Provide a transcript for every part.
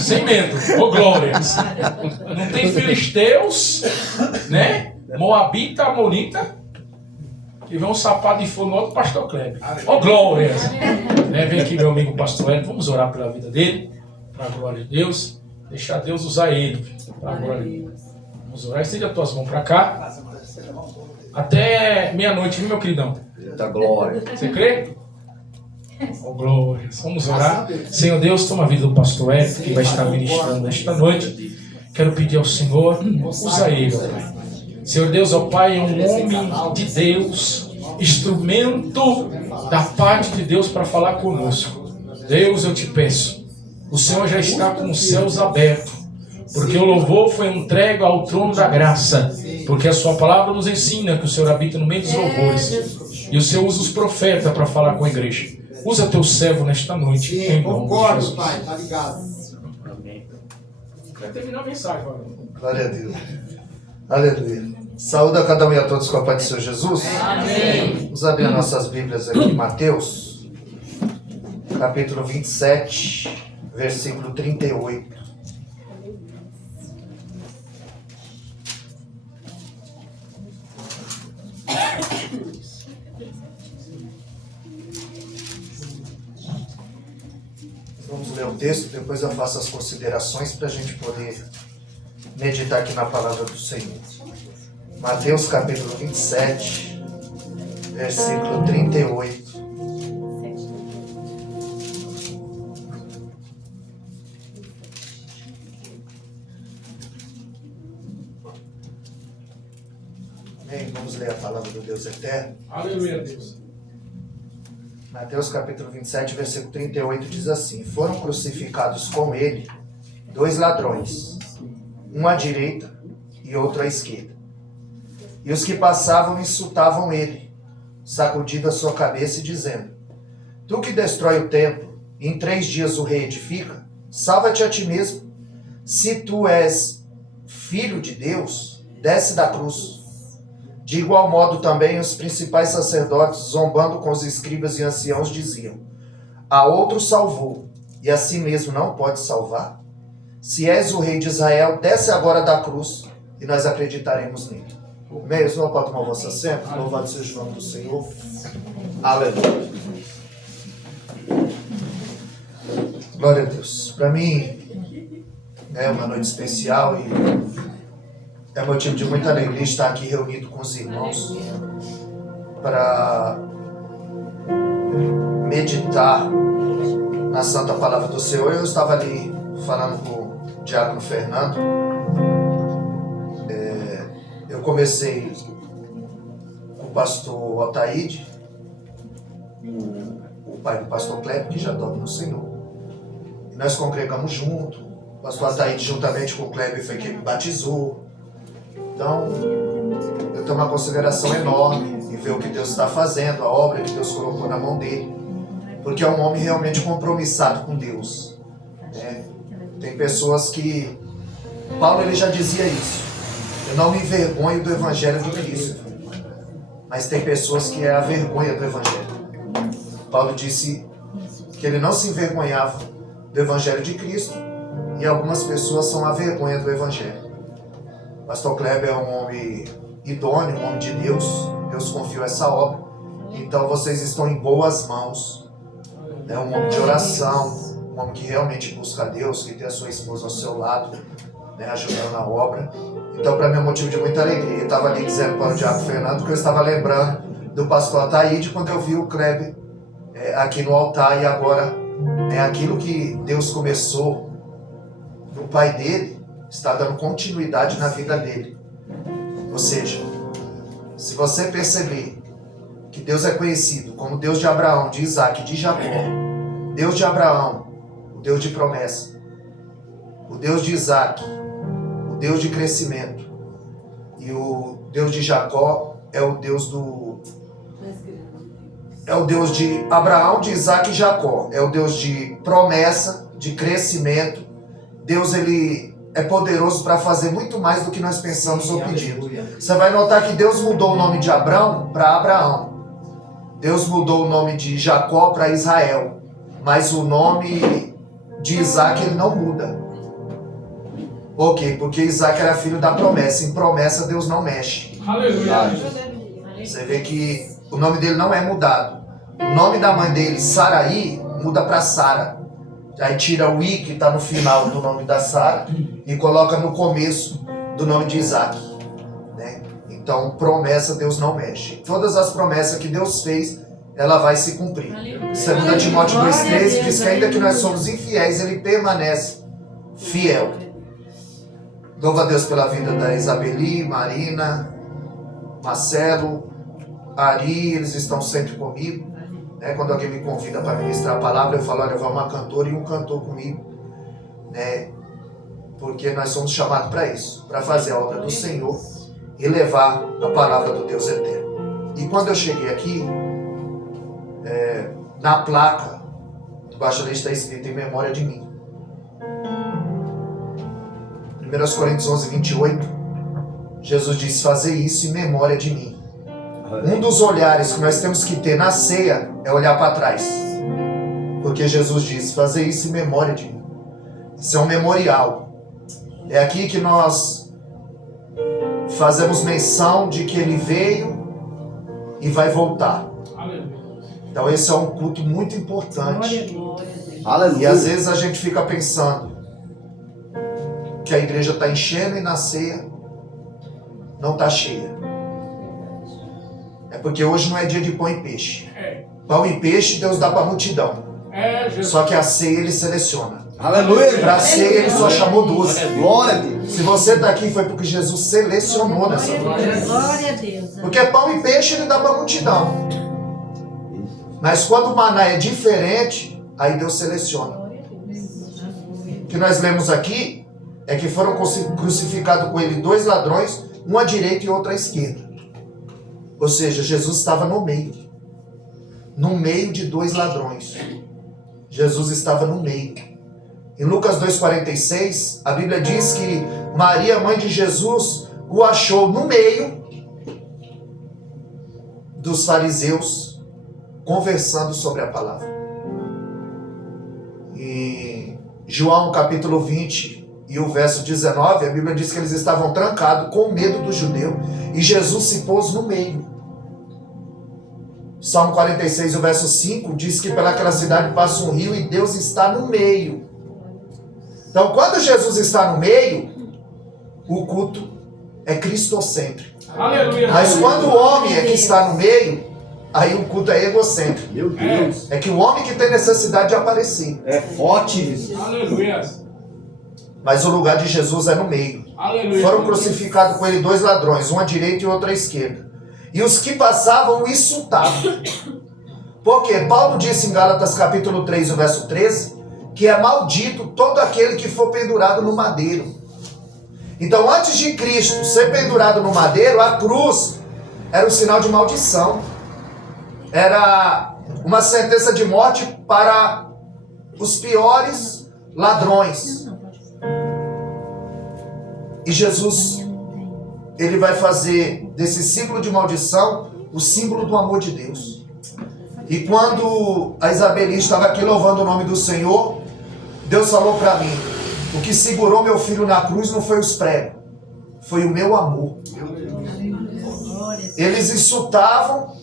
Sem medo. Ô, glória. Não tem filisteus, né? Moabita, Amonita, que vão sapar de fogo no outro pastor Kleber. Ô, glória. Vem aqui meu amigo pastor Hélio. Vamos orar pela vida dele, para a glória de Deus. Deixar Deus usar ele, para a glória de Deus. Vamos orar. Estende as tuas mãos para cá. Até meia-noite, viu, meu queridão? Eita glória. Você crê? Oh, glória. Vamos orar. Senhor Deus, toma a vida do pastor Hélio, que vai estar ministrando nesta noite. Quero pedir ao Senhor, usa ele, ó Pai. Senhor Deus, ó Pai, é um homem de Deus, instrumento da parte de Deus para falar conosco. Deus, eu te peço, o Senhor já está com os céus abertos, porque o louvor foi entregue ao trono da graça, porque a sua palavra nos ensina que o Senhor habita no meio dos louvores, e o Senhor usa os profetas para falar com a igreja. Usa teu servo nesta noite, em nome de Jesus. Pai, tá ligado? Amém. Vai terminar a mensagem agora. Glória a Deus. Aleluia. Saúde a cada um e a todos com a paz do Senhor Jesus. Amém. Vamos abrir as nossas Bíblias aqui em Mateus, capítulo 27, versículo 38. Vamos ler o texto, depois eu faço as considerações para a gente poder meditar aqui na palavra do Senhor. Mateus capítulo 27, versículo 38. Amém? Vamos ler a palavra do Deus eterno. Aleluia, Deus. Mateus capítulo 27, versículo 38 diz assim: Foram crucificados com ele 2 ladrões, um à direita e outro à esquerda. E os que passavam insultavam ele, sacudindo a sua cabeça e dizendo: Tu que destrói o templo e em 3 dias o reedifica, salva-te a ti mesmo. Se tu és filho de Deus, desce da cruz. De igual modo também os principais sacerdotes, zombando com os escribas e anciãos, diziam: A outro salvou, e a si mesmo não pode salvar? Se és o rei de Israel, desce agora da cruz, e nós acreditaremos nele. Amém? O Senhor pode tomar o vosso assento. Louvado seja o nome do Senhor. Aleluia. Glória a Deus. Para mim, é uma noite especial e é motivo de muita alegria estar aqui reunido com os irmãos para meditar na Santa Palavra do Senhor. Eu estava ali falando com o diácono Fernando. Eu comecei com o pastor Altaíde, o pai do pastor Kleber, que já dorme no Senhor. E nós congregamos junto. O pastor Altaíde, juntamente com o Kleber, foi quem me batizou. Então, eu tenho uma consideração enorme em ver o que Deus está fazendo, a obra que Deus colocou na mão dele, porque é um homem realmente compromissado com Deus. Tem pessoas que... Paulo ele já dizia isso: eu não me envergonho do Evangelho de Cristo. Mas tem pessoas que é a vergonha do Evangelho. Paulo disse que ele não se envergonhava do Evangelho de Cristo, e algumas pessoas são a vergonha do Evangelho. Pastor Kleber é um homem idôneo, um homem de Deus. Deus confiou essa obra. Então vocês estão em boas mãos. É um homem de oração, um homem que realmente busca a Deus, que tem a sua esposa ao seu lado, ajudando na obra. Então para mim é um motivo de muita alegria. Eu estava ali dizendo para o diácono Fernando que eu estava lembrando do pastor Ataíde quando eu vi o Kleber aqui no altar, e agora aquilo que Deus começou no pai dele está dando continuidade na vida dele. Ou seja, se você perceber que Deus é conhecido como Deus de Abraão, de Isaac, de Jacó, Deus de Abraão, o Deus de promessa, o Deus de Isaac, o Deus de crescimento, e o Deus de Jacó é o Deus de Abraão, de Isaac e Jacó, é o Deus de promessa, de crescimento. Deus ele é poderoso para fazer muito mais do que nós pensamos ou pedimos. Você vai notar que Deus mudou o nome de Abrão para Abraão. Deus mudou o nome de Jacó para Israel. Mas o nome de Isaac ele não muda. Por quê? Porque Isaac era filho da promessa. Em promessa Deus não mexe. Aleluia. Você vê que o nome dele não é mudado. O nome da mãe dele, Saraí, muda para Sara. Aí tira o I que está no final do nome da Sara e coloca no começo do nome de Isaac, né? Então, promessa Deus não mexe. Todas as promessas que Deus fez, ela vai se cumprir. 2 Timóteo 2,13 diz que ainda que nós somos infiéis, ele permanece fiel. Louva a Deus pela vida da Isabeli, Marina, Marcelo, Ari, eles estão sempre comigo. Né? Quando alguém me convida para ministrar a palavra, eu falo, olha, vai uma cantora e um cantor comigo. Né? Porque nós somos chamados para isso, para fazer a obra do Senhor e levar a palavra do Deus eterno. E quando eu cheguei aqui, na placa, embaixo ali está escrito em memória de mim. 1 Coríntios 11, 28, Jesus diz, fazer isso em memória de mim. Um dos olhares que nós temos que ter na ceia é olhar para trás. Porque Jesus diz, fazer isso em memória de mim. Isso é um memorial. É aqui que nós fazemos menção de que ele veio e vai voltar. Então esse é um culto muito importante. E às vezes a gente fica pensando que a igreja está enchendo e na ceia não está cheia. É porque hoje não é dia de pão e peixe. Pão e peixe Deus dá para a multidão. Só que a ceia ele seleciona. Aleluia. Para a ceia ele só chamou 12. Glória a Deus. Se você está aqui foi porque Jesus selecionou nessa noite. Glória a Deus. Porque pão e peixe ele dá para a multidão. Mas quando o maná é diferente, aí Deus seleciona. O que nós lemos aqui é que foram crucificados com ele 2 ladrões, um à direita e outro à esquerda. Ou seja, Jesus estava no meio. No meio de 2 ladrões. Jesus estava no meio. Em Lucas 2,46, a Bíblia diz que Maria, mãe de Jesus, o achou no meio dos fariseus, conversando sobre a palavra. Em João capítulo 20 e o verso 19, a Bíblia diz que eles estavam trancados com medo do judeu e Jesus se pôs no meio. Salmo 46, o verso 5, diz que pelaquela cidade passa um rio e Deus está no meio. Então, quando Jesus está no meio, o culto é cristocêntrico. Aleluia. Mas quando o homem é que está no meio, aí o culto é egocêntrico. Meu Deus. É que o homem que tem necessidade de aparecer. É forte isso. Aleluia. Mas o lugar de Jesus é no meio. Aleluia. Foram crucificados com ele 2 ladrões, um à direita e outro à esquerda. E os que passavam o insultavam. Porque Paulo disse em Gálatas capítulo 3, o verso 13, que é maldito todo aquele que for pendurado no madeiro. Então, antes de Cristo ser pendurado no madeiro, a cruz era um sinal de maldição. Era uma sentença de morte para os piores ladrões. E Jesus, ele vai fazer desse símbolo de maldição o símbolo do amor de Deus. E quando a Isabeli estava aqui louvando o nome do Senhor, Deus falou para mim, o que segurou meu filho na cruz não foi os pregos, foi o meu amor. Eles insultavam,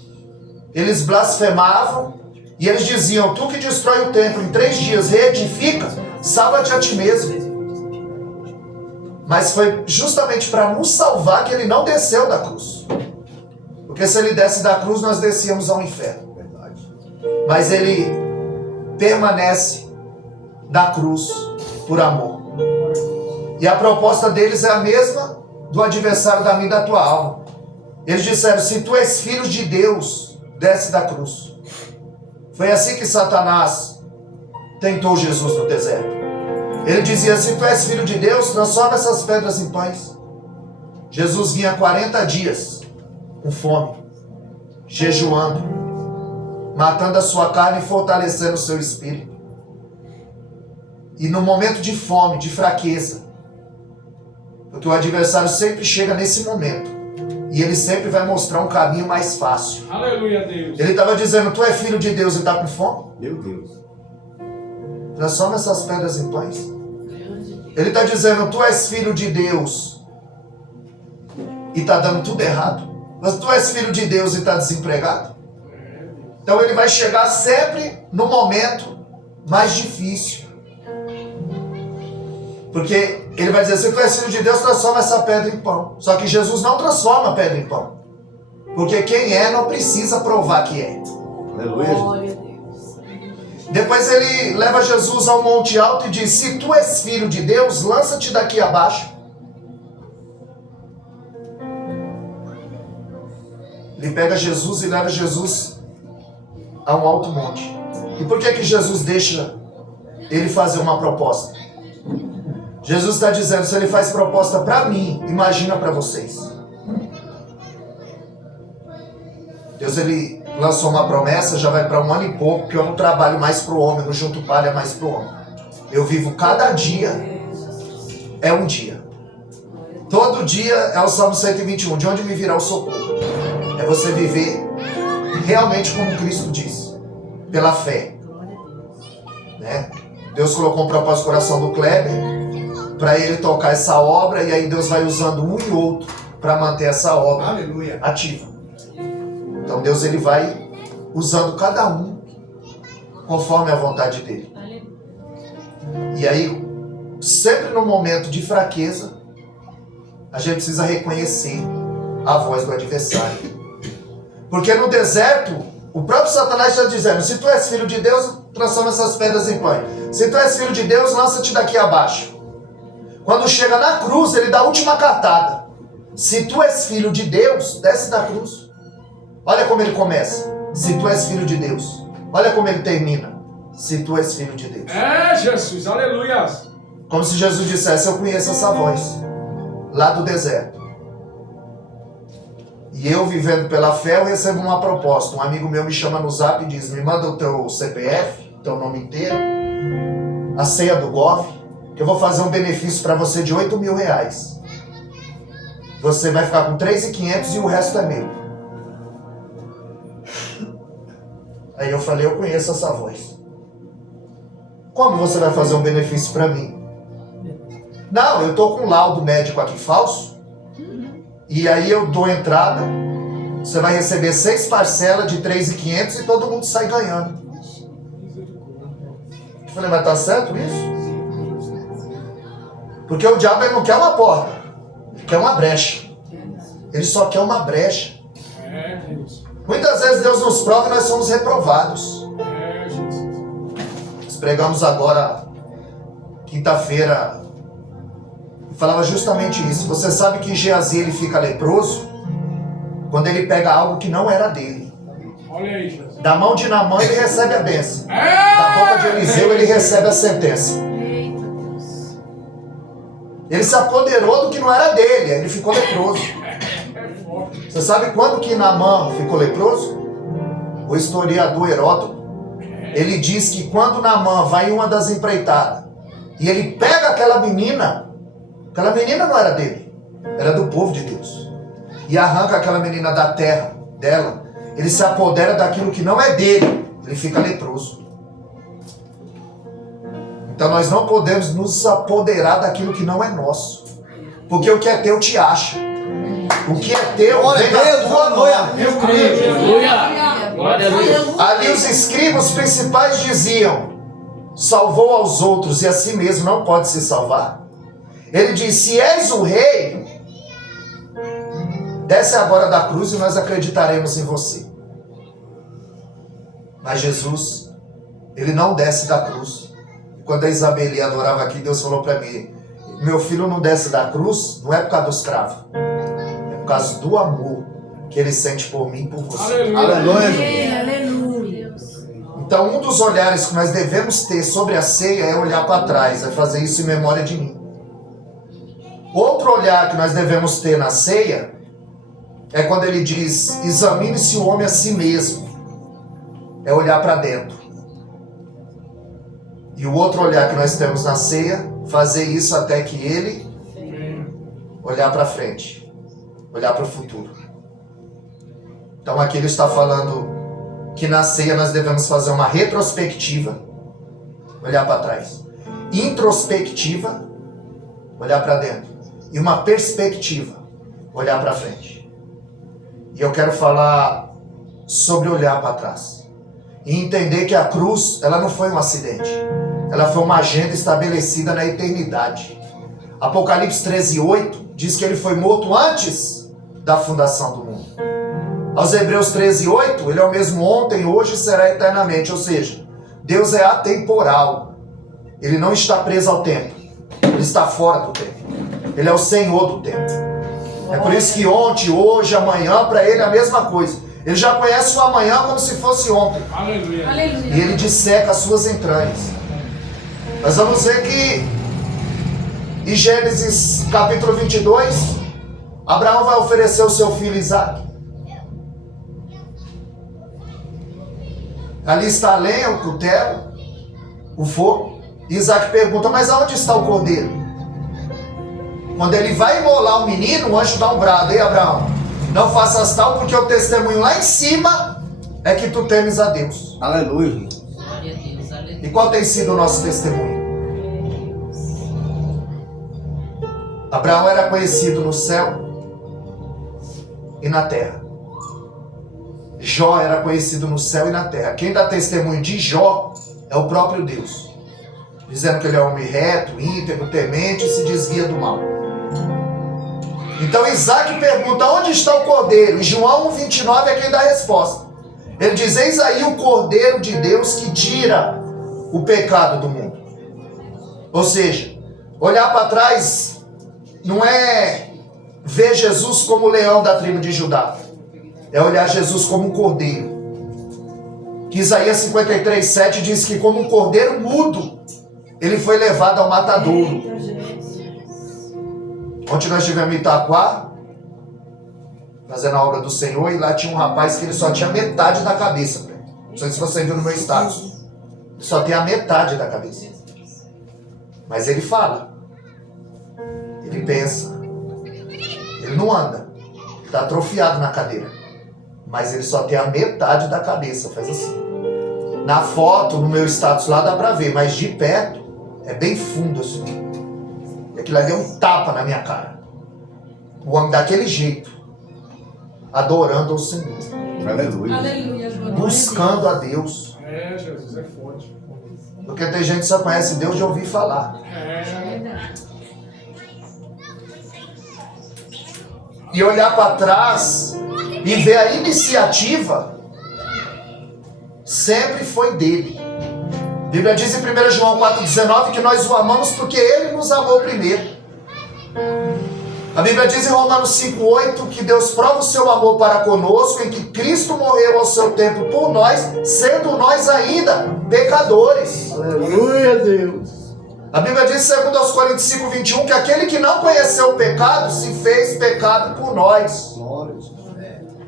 eles blasfemavam, e eles diziam, tu que destrói o templo em 3 dias, reedifica, salva-te a ti mesmo. Mas foi justamente para nos salvar que ele não desceu da cruz. Porque se ele desce da cruz, nós descíamos ao inferno. Mas ele permanece da cruz por amor. E a proposta deles é a mesma do adversário da minha e da tua alma. Eles disseram, se tu és filho de Deus, desce da cruz. Foi assim que Satanás tentou Jesus no deserto. Ele dizia, se tu és filho de Deus, transforma essas pedras em pães. Jesus vinha 40 dias com fome, jejuando, matando a sua carne e fortalecendo o seu espírito. E no momento de fome, de fraqueza, porque o adversário sempre chega nesse momento, e ele sempre vai mostrar um caminho mais fácil. Aleluia, Deus. Ele estava dizendo, tu é filho de Deus e está com fome? Meu Deus. Transforma essas pedras em pães. Ele está dizendo, tu és filho de Deus e está dando tudo errado. Mas tu és filho de Deus e está desempregado. Então ele vai chegar sempre no momento mais difícil. Porque ele vai dizer, se tu és filho de Deus, transforma essa pedra em pão. Só que Jesus não transforma a pedra em pão. Porque quem é não precisa provar que é. Aleluia. Depois ele leva Jesus ao monte alto e diz, se tu és filho de Deus, lança-te daqui abaixo. Ele pega Jesus e leva Jesus a um alto monte. E por que Jesus deixa ele fazer uma proposta? Jesus está dizendo, se ele faz proposta para mim, imagina para vocês. Deus, ele lançou uma promessa, já vai para 1 ano e pouco, que eu não trabalho mais para o homem, não junto palha mais para o homem. Eu vivo cada dia, é um dia. Todo dia é o Salmo 121, de onde me virá o socorro. É você viver realmente como Cristo diz, pela fé. Né? Deus colocou um propósito no coração do Kleber, para ele tocar essa obra, e aí Deus vai usando um e outro para manter essa obra ativa. Então Deus, ele vai usando cada um conforme a vontade dele. E aí, sempre no momento de fraqueza, a gente precisa reconhecer a voz do adversário. Porque no deserto, o próprio Satanás está dizendo, se tu és filho de Deus, transforma essas pedras em pão. Se tu és filho de Deus, lança-te daqui abaixo. Quando chega na cruz, ele dá a última cartada. Se tu és filho de Deus, desce da cruz. Olha como ele começa. Se tu és filho de Deus. Olha como ele termina. Se tu és filho de Deus. É, Jesus, aleluia. Como se Jesus dissesse, eu conheço essa voz. Lá do deserto. E eu, vivendo pela fé, eu recebo uma proposta. Um amigo meu me chama no zap e diz, me manda o teu CPF, teu nome inteiro, a senha do Gov, que eu vou fazer um benefício para você de R$8.000. Você vai ficar com 3.500 e o resto é meu. Aí eu falei, eu conheço essa voz. Como você vai fazer um benefício para mim? Não, eu tô com um laudo médico aqui falso. E aí eu dou entrada. Você vai receber 6 parcelas de 3.500 e todo mundo sai ganhando. Eu falei, mas tá certo isso? Porque o diabo, ele não quer uma porta. Ele quer uma brecha. Ele só quer uma brecha. Muitas vezes Deus nos prova e nós somos reprovados. Nós pregamos agora, quinta-feira, e falava justamente isso. Você sabe que Geazi, ele fica leproso quando ele pega algo que não era dele. Olha aí, Jesus. Da mão de Naamã ele recebe a bênção. Da boca de Eliseu ele recebe a sentença. Ele se apoderou do que não era dele, ele ficou leproso. Você sabe quando que Naamã ficou leproso? O historiador Heródoto, ele diz que quando Naamã vai em uma das empreitadas e ele pega aquela menina não era dele, era do povo de Deus, e arranca aquela menina da terra dela, ele se apodera daquilo que não é dele, ele fica leproso. Então nós não podemos nos apoderar daquilo que não é nosso, porque o que é teu te acha. O que é teu vem da tua mão. Eu creio. Glória a Deus. Ali os escribas principais diziam, salvou aos outros e a si mesmo não pode se salvar. Ele diz, se és o rei, desce agora da cruz e nós acreditaremos em você. Mas Jesus, ele não desce da cruz. E quando a Isabeli adorava aqui, Deus falou para mim, meu filho não desce da cruz, não é por causa dos cravos. Por causa do amor que ele sente por mim e por você. Aleluia. Aleluia. Então, um dos olhares que nós devemos ter sobre a ceia é olhar para trás, é fazer isso em memória de mim. Outro olhar que nós devemos ter na ceia é quando ele diz, examine-se o homem a si mesmo. É olhar para dentro. E o outro olhar que nós temos na ceia, fazer isso até que ele olhar para frente. Olhar para o futuro. Então aqui ele está falando que na ceia nós devemos fazer uma retrospectiva olhar para trás. Introspectiva, olhar para dentro. E uma perspectiva, olhar para frente. E eu quero falar sobre olhar para trás. E entender que a cruz, ela não foi um acidente. Ela foi uma agenda estabelecida na eternidade. Apocalipse 13:8 diz que ele foi morto antes da fundação do mundo. Aos Hebreus 13:8, ele é o mesmo ontem, hoje e será eternamente. Ou seja, Deus é atemporal. Ele não está preso ao tempo. Ele está fora do tempo. Ele é o Senhor do tempo. É por isso que ontem, hoje, amanhã, para ele é a mesma coisa. Ele já conhece o amanhã como se fosse ontem. Aleluia. E ele disseca as suas entranhas. Nós vamos ver que em Gênesis capítulo 22, Abraão vai oferecer o seu filho Isaque. Ali está a lenha, o cutelo, o fogo. E Isaque pergunta, mas aonde está o cordeiro? Quando ele vai imolar o menino, o anjo dá um brado. Ei, Abraão, não faças tal, porque o testemunho lá em cima é que tu temes a Deus. Aleluia. E qual tem sido o nosso testemunho? Abraão era conhecido no céu e na terra. Jó era conhecido no céu e na terra. Quem dá testemunho de Jó é o próprio Deus, dizendo que ele é homem reto, íntegro, temente e se desvia do mal. Então Isaque pergunta, onde está o cordeiro? E João 1,29 é quem dá a resposta. Ele diz, eis aí o cordeiro de Deus que tira o pecado do mundo. Ou seja, olhar para trás não é ver Jesus como o leão da tribo de Judá. É olhar Jesus como um cordeiro. Que Isaías 53:7 diz que como um cordeiro mudo, ele foi levado ao matadouro. Ontem nós estivemos em Itaquá, fazendo a obra do Senhor, e lá tinha um rapaz que ele só tinha metade da cabeça. Não sei se você viu no meu status. Ele só tem a metade da cabeça. Mas ele fala. Ele pensa. Ele não anda. Está atrofiado na cadeira. Mas ele só tem a metade da cabeça. Faz assim. Na foto, no meu status lá, dá pra ver. Mas de perto, é bem fundo assim. E aquilo ali é um tapa na minha cara. O homem daquele jeito. Adorando ao Senhor. Aleluia. Buscando a Deus. É, Jesus é forte. Porque tem gente que só conhece Deus de ouvir falar. E olhar para trás e ver a iniciativa sempre foi dele. A Bíblia diz em 1 João 4,19 que nós o amamos porque ele nos amou primeiro. A Bíblia diz em Romanos 5,8 que Deus prova o seu amor para conosco em que Cristo morreu ao seu tempo por nós, sendo nós ainda pecadores. Aleluia, Deus. A Bíblia diz, segundo aos Coríntios 5,21, que aquele que não conheceu o pecado se fez pecado por nós.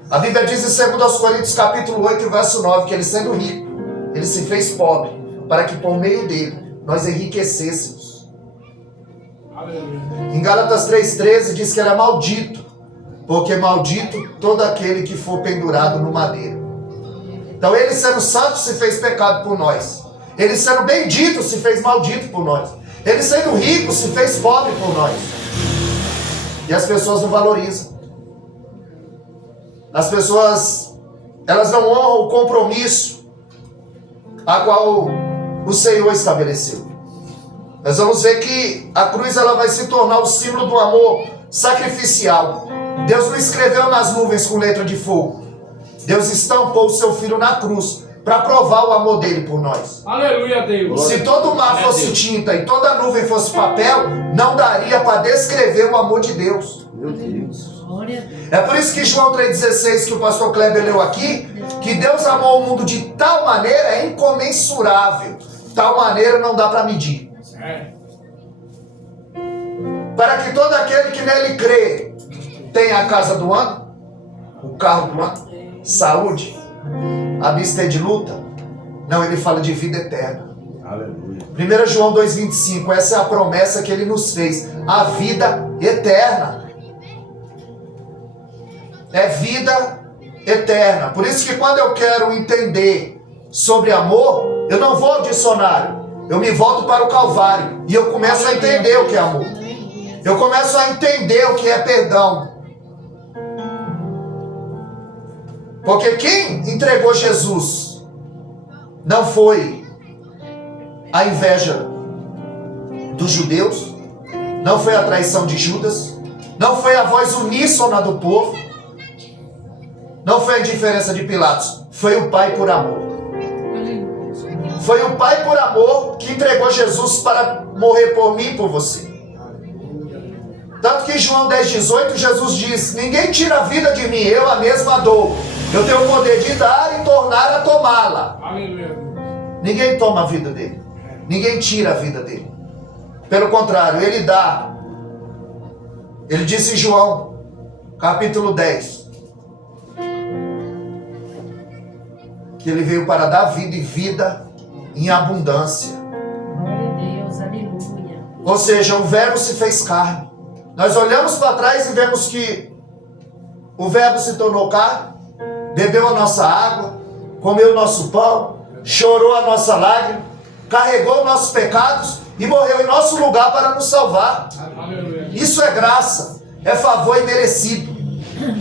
A Bíblia diz em 2 aos Coríntios capítulo 8, verso 9, que ele sendo rico, ele se fez pobre, para que por meio dele nós enriquecêssemos. Aleluia. Em Gálatas 3,13 diz que ele é maldito, porque maldito todo aquele que for pendurado no madeiro. Então ele sendo santo se fez pecado por nós. Ele sendo bendito se fez maldito por nós. Ele sendo rico se fez pobre por nós. E as pessoas não valorizam. As pessoas, elas não honram o compromisso a qual o Senhor estabeleceu. Nós vamos ver que a cruz ela vai se tornar o símbolo do amor sacrificial. Deus não escreveu nas nuvens com letra de fogo. Deus estampou o seu filho na cruz para provar o amor dele por nós. Aleluia, Deus. Se todo o mar fosse tinta e toda a nuvem fosse papel, não daria para descrever o amor de Deus. Meu Deus. É por isso que João 3,16, que o pastor Kleber leu aqui, que Deus amou o mundo de tal maneira, é incomensurável. Tal maneira não dá para medir. Para que todo aquele que nele crê tenha a casa do ano, o carro do ano, saúde, a vista de luta. Não, ele fala de vida eterna. Aleluia. 1 João 2,25, essa é a promessa que ele nos fez, a vida eterna. É vida eterna. Por isso que quando eu quero entender sobre amor, eu não vou ao dicionário. eu me volto para o Calvário e eu começo a entender o que é amor. Eu começo a entender o que é perdão. Porque quem entregou Jesus não foi a inveja dos judeus, não foi a traição de Judas, não foi a voz uníssona do povo, não foi a indiferença de Pilatos, foi o Pai por amor. Foi o Pai por amor que entregou Jesus para morrer por mim e por você. Tanto que em João 10,18 Jesus diz: ninguém tira a vida de mim, eu a mesma dou. Eu tenho o poder de dar e tornar a tomá-la. Ninguém toma a vida dele. Ninguém tira a vida dele. Pelo contrário, ele dá. Ele disse em João, capítulo 10, que ele veio para dar vida e vida em abundância. Glória a Deus, aleluia. Ou seja, o verbo se fez carne. Nós olhamos para trás e vemos que o verbo se tornou carne, bebeu a nossa água, comeu o nosso pão, chorou a nossa lágrima, carregou nossos pecados e morreu em nosso lugar para nos salvar. Isso é graça, é favor imerecido.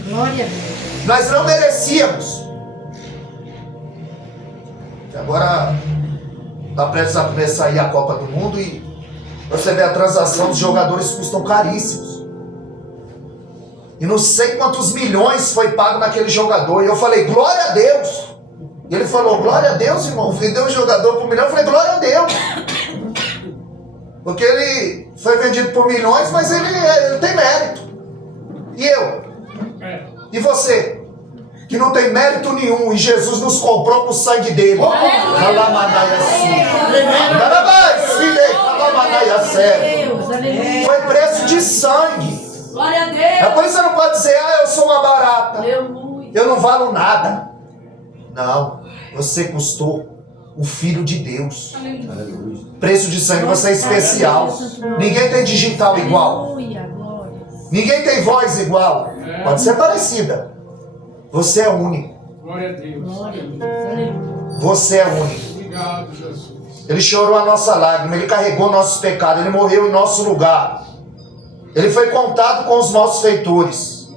Glória a Deus. Nós não merecíamos. Agora está prestes a começar aí a Copa do Mundo e você vê a transação dos jogadores, custam caríssimos. E não sei quantos milhões foi pago naquele jogador. E eu falei, glória a Deus. E ele falou, glória a Deus, irmão. Vendeu um jogador por 1 milhão. Eu falei, glória a Deus. Porque ele foi vendido por milhões, mas ele tem mérito. E eu? E você? Que não tem mérito nenhum. E Jesus nos comprou com o sangue dele. Foi preço de sangue. Glória a Deus. É por isso que você não pode dizer, eu sou uma barata. Aleluia. Eu não valo nada. Não, você custou o Filho de Deus. Aleluia. Preço de sangue, você é especial. Ninguém tem digital igual. Aleluia, glória. Ninguém tem voz igual. Pode ser parecida. Você é único. Glória a Deus. Glória a Deus, aleluia. Você é único. Obrigado, Jesus. Ele chorou a nossa lágrima, ele carregou nossos pecados, ele morreu em nosso lugar. Ele foi contado com os nossos feitores.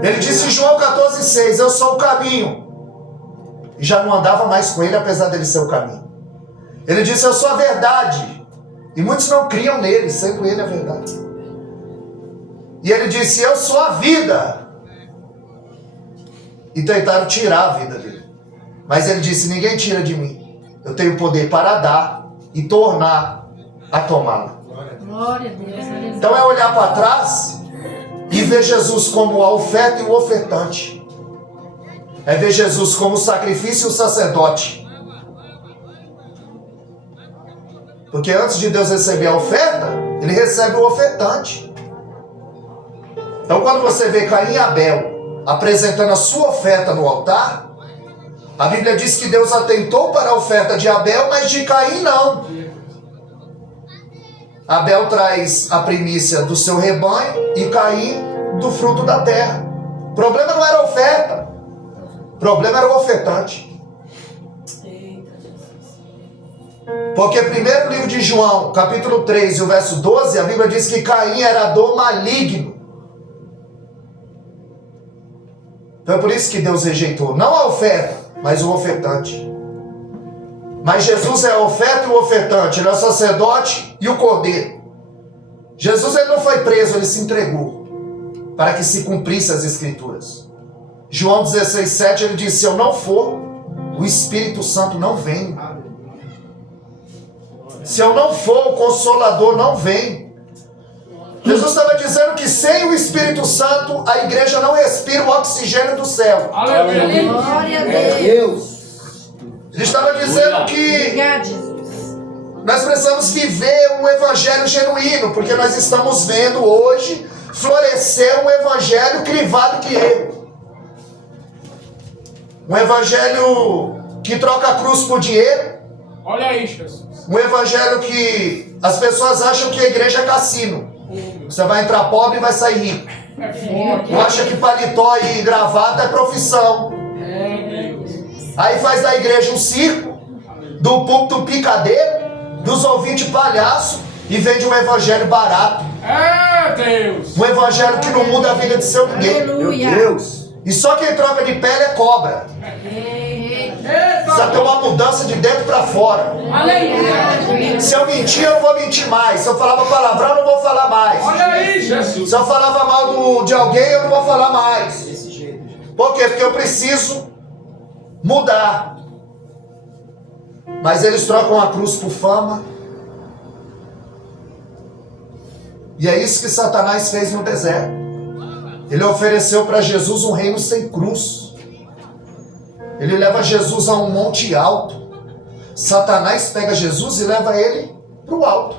Ele disse em João 14,6, eu sou o caminho. E já não andava mais com ele, apesar dele ser o caminho. Ele disse, eu sou a verdade. E muitos não criam nele, sendo ele a verdade. E ele disse, eu sou a vida. E tentaram tirar a vida dele. Mas ele disse, ninguém tira de mim. Eu tenho poder para dar e tornar a tomá-la. Glória a Deus, aleluia. Então é olhar para trás e ver Jesus como a oferta e o ofertante. É ver Jesus como o sacrifício e o sacerdote. Porque antes de Deus receber a oferta, ele recebe o ofertante. Então quando você vê Caim e Abel apresentando a sua oferta no altar, a Bíblia diz que Deus atentou para a oferta de Abel, mas de Caim não. Abel traz a primícia do seu rebanho e Caim do fruto da terra. O problema não era a oferta, o problema era o ofertante. Porque primeiro livro de João, capítulo 3, e o verso 12, a Bíblia diz que Caim era do maligno. Então é por isso que Deus rejeitou, não a oferta, mas o ofertante. Mas Jesus é a oferta e o ofertante, ele é o sacerdote e o cordeiro. Jesus ele não foi preso, ele se entregou para que se cumprisse as escrituras. João 16,7 ele disse, se eu não for, o Espírito Santo não vem. Se eu não for, o Consolador não vem. Jesus estava dizendo que sem o Espírito Santo, a igreja não respira o oxigênio do céu. Aleluia. Glória a Glória a Deus. Deus. Ele estava dizendo que Obrigado, Jesus. nós precisamos viver um evangelho genuíno, porque nós estamos vendo hoje florescer um evangelho crivado de erro. Um evangelho que troca a cruz por dinheiro. Olha aí, Jesus. Um evangelho que as pessoas acham que a igreja é cassino. Você vai entrar pobre e vai sair rico. É forte. Acha que paletó e gravata é profissão. Aí faz da igreja um circo, do púlpito picadeiro, dos ouvintes palhaço e vende um evangelho barato. Deus! Um evangelho que não muda a vida de seu ninguém. Meu Aleluia. Deus. E só quem troca de pele é cobra. Precisa ter uma mudança de dentro para fora. Aleluia. Se eu mentir, eu não vou mentir mais. Se eu falava palavrão, eu não vou falar mais. Olha aí, Jesus! Se eu falava mal de alguém, eu não vou falar mais. Desse jeito. Por quê? Porque eu preciso mudar. Mas eles trocam a cruz por fama. E é isso que Satanás fez no deserto. Ele ofereceu para Jesus um reino sem cruz. Ele leva Jesus a um monte alto. Satanás pega Jesus e leva ele para o alto.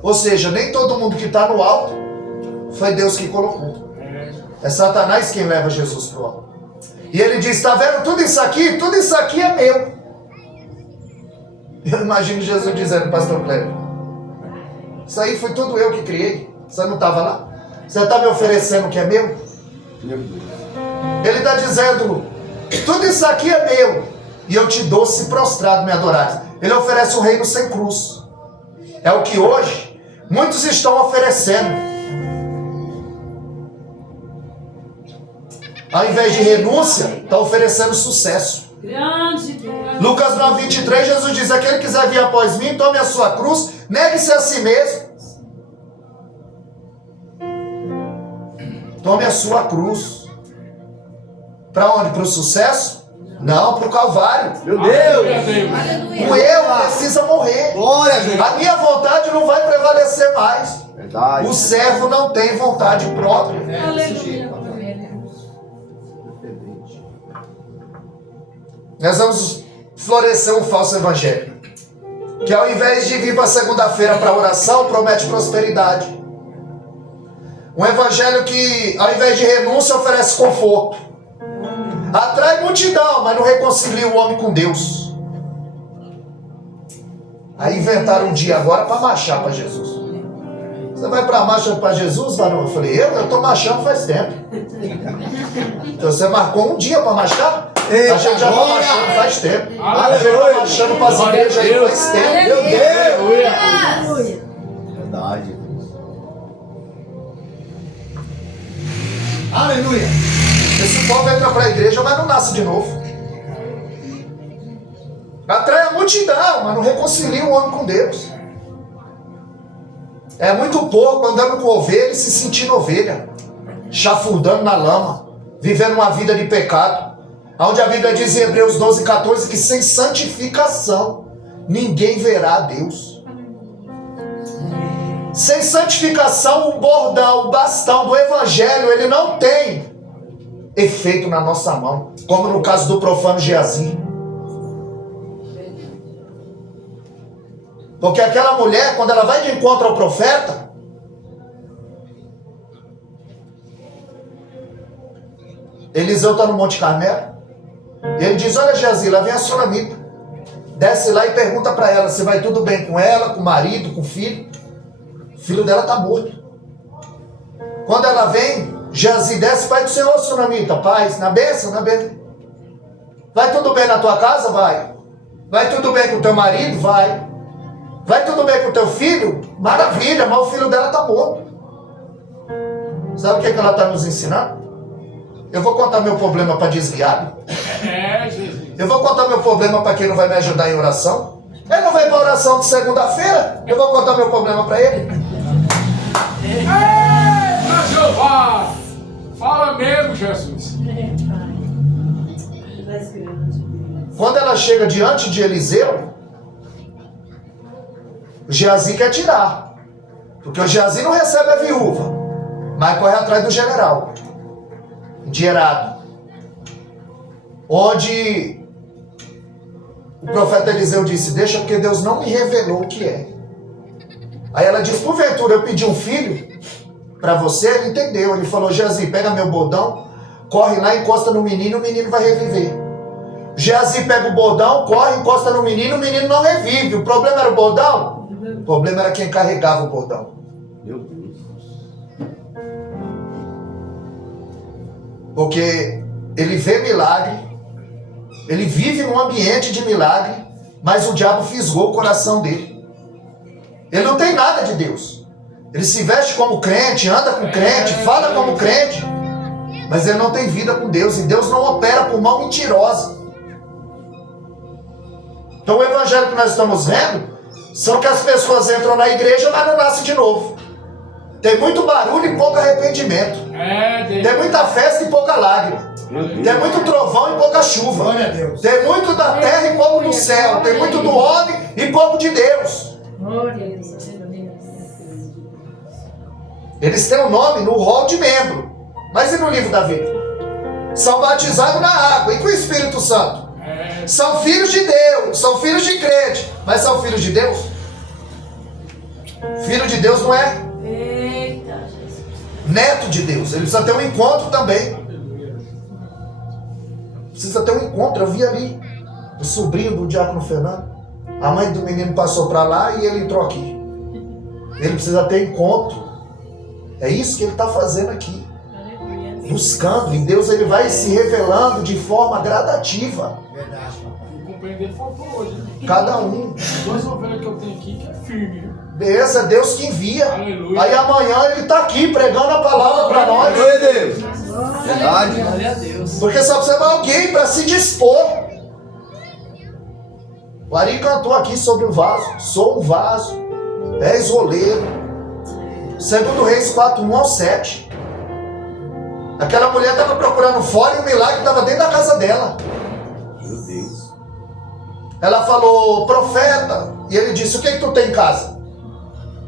Ou seja, nem todo mundo que está no alto foi Deus que colocou. É Satanás quem leva Jesus para o alto. E ele diz, está vendo tudo isso aqui? Tudo isso aqui é meu. Eu imagino Jesus dizendo, pastor Cleber, isso aí foi tudo eu que criei. Você não estava lá? Você está me oferecendo o que é meu? Meu Deus. Ele está dizendo, tudo isso aqui é meu. E eu te dou se prostrado me adorares. Ele oferece um reino sem cruz. É o que hoje muitos estão oferecendo. Ao invés de renúncia, está oferecendo sucesso. Grande Deus. Lucas 9:23, Jesus diz, aquele que quiser vir após mim, tome a sua cruz, negue-se a si mesmo. Tome a sua cruz. Para onde? Para o sucesso? Não, para o Calvário. Meu Deus. O eu precisa morrer. Glória a Deus. A minha vontade não vai prevalecer mais. Verdade. O servo não tem vontade própria. Aleluia. Nós vamos florescer um falso evangelho, que ao invés de vir para segunda-feira para oração, promete prosperidade. Um evangelho que ao invés de renúncia oferece conforto. Atrai multidão, mas não reconcilia o homem com Deus. Aí inventaram um dia agora para marchar para Jesus. Você vai para a marcha para Jesus, varão? Eu falei, eu estou marchando faz tempo. Então você marcou um dia para marchar? Eita, A gente já está glória! marchando faz tempo. A Aleluia! gente está marchando para as igrejas aí faz tempo. Meu Deus. Aleluia. Verdade. Aleluia. Esse povo entra para a igreja, mas não nasce de novo. Atrai a multidão, mas não reconcilia o homem com Deus. É muito porco andando com ovelha e se sentindo ovelha, chafurdando na lama, vivendo uma vida de pecado. Onde a Bíblia diz em Hebreus 12:14 que sem santificação ninguém verá a Deus. Sem santificação, o bordão, o bastão do evangelho, ele não tem efeito na nossa mão, como no caso do profano Geazi. Porque aquela mulher, quando ela vai de encontro ao profeta, Eliseu está no Monte Carmelo, e ele diz, olha Geazi, lá vem a Sunamita. Desce lá e pergunta para ela se vai tudo bem com ela, com o marido, com o filho. O filho dela está morto. Quando ela vem, Geazi desce, pai do Senhor, Sunamita, paz, na bênção, na bênção. Vai tudo bem na tua casa? Vai. Vai tudo bem com o teu marido? Vai. Vai tudo bem com o teu filho? Maravilha, mas o filho dela está morto. Sabe o que ela está nos ensinando? Eu vou contar meu problema para desviado. Eu vou contar meu problema para quem não vai me ajudar em oração. Ele não vem para oração de segunda-feira. Eu vou contar meu problema para ele. Eita, Jeová! Fala mesmo, Jesus. Quando ela chega diante de Eliseu, o Geazi quer tirar. Porque o Geazi não recebe a viúva, mas corre atrás do general, endinheirado. Onde o profeta Eliseu disse, deixa porque Deus não me revelou o que é. Aí ela disse, porventura eu pedi um filho para você? Ele entendeu, ele falou, Geazi, pega meu bordão, corre lá, encosta no menino, o menino vai reviver. Geazi pega o bordão, corre, encosta no menino, o menino não revive. O problema era o bordão? O problema era quem carregava o bordão. Meu Deus. Porque ele vê milagre, ele vive num ambiente de milagre, mas o diabo fisgou o coração dele. Ele não tem nada de Deus. Ele se veste como crente, anda com crente, fala como crente, mas ele não tem vida com Deus, e Deus não opera por mão mentirosa. Então o evangelho que nós estamos vendo são que as pessoas entram na igreja, mas não nascem de novo. Tem muito barulho e pouco arrependimento. Tem muita festa e pouca lágrima. Tem muito trovão e pouca chuva. Tem muito da terra e pouco do céu. Tem muito do homem e pouco de Deus. Eles têm o nome no rol de membro, mas e no livro da vida? São batizados na água e com o Espírito Santo. São filhos de Deus, são filhos de crente, mas são filhos de Deus? Filho de Deus não é neto de Deus. Ele precisa ter um encontro também. Precisa ter um encontro. Eu vi ali o sobrinho do diácono Fernando. A mãe do menino passou para lá e ele entrou aqui. Ele precisa ter encontro. É isso que ele está fazendo aqui. Buscando. Em Deus ele vai se revelando de forma gradativa. Compreender faltou hoje. Cada um. Duas ovelhas que eu tenho aqui que é firme, viu? Beleza, é Deus que envia. Aleluia. Aí amanhã ele está aqui pregando a palavra para nós. Glória a Deus. Verdade. Glória a Deus. Porque só precisa de alguém para se dispor. O Ari cantou aqui sobre o vaso. Sou um vaso. És oleiro. Segundo Reis 4:1 ao 7. Aquela mulher estava procurando fora e o milagre estava dentro da casa dela. Meu Deus. Ela falou, profeta. E ele disse, o que tu tem em casa?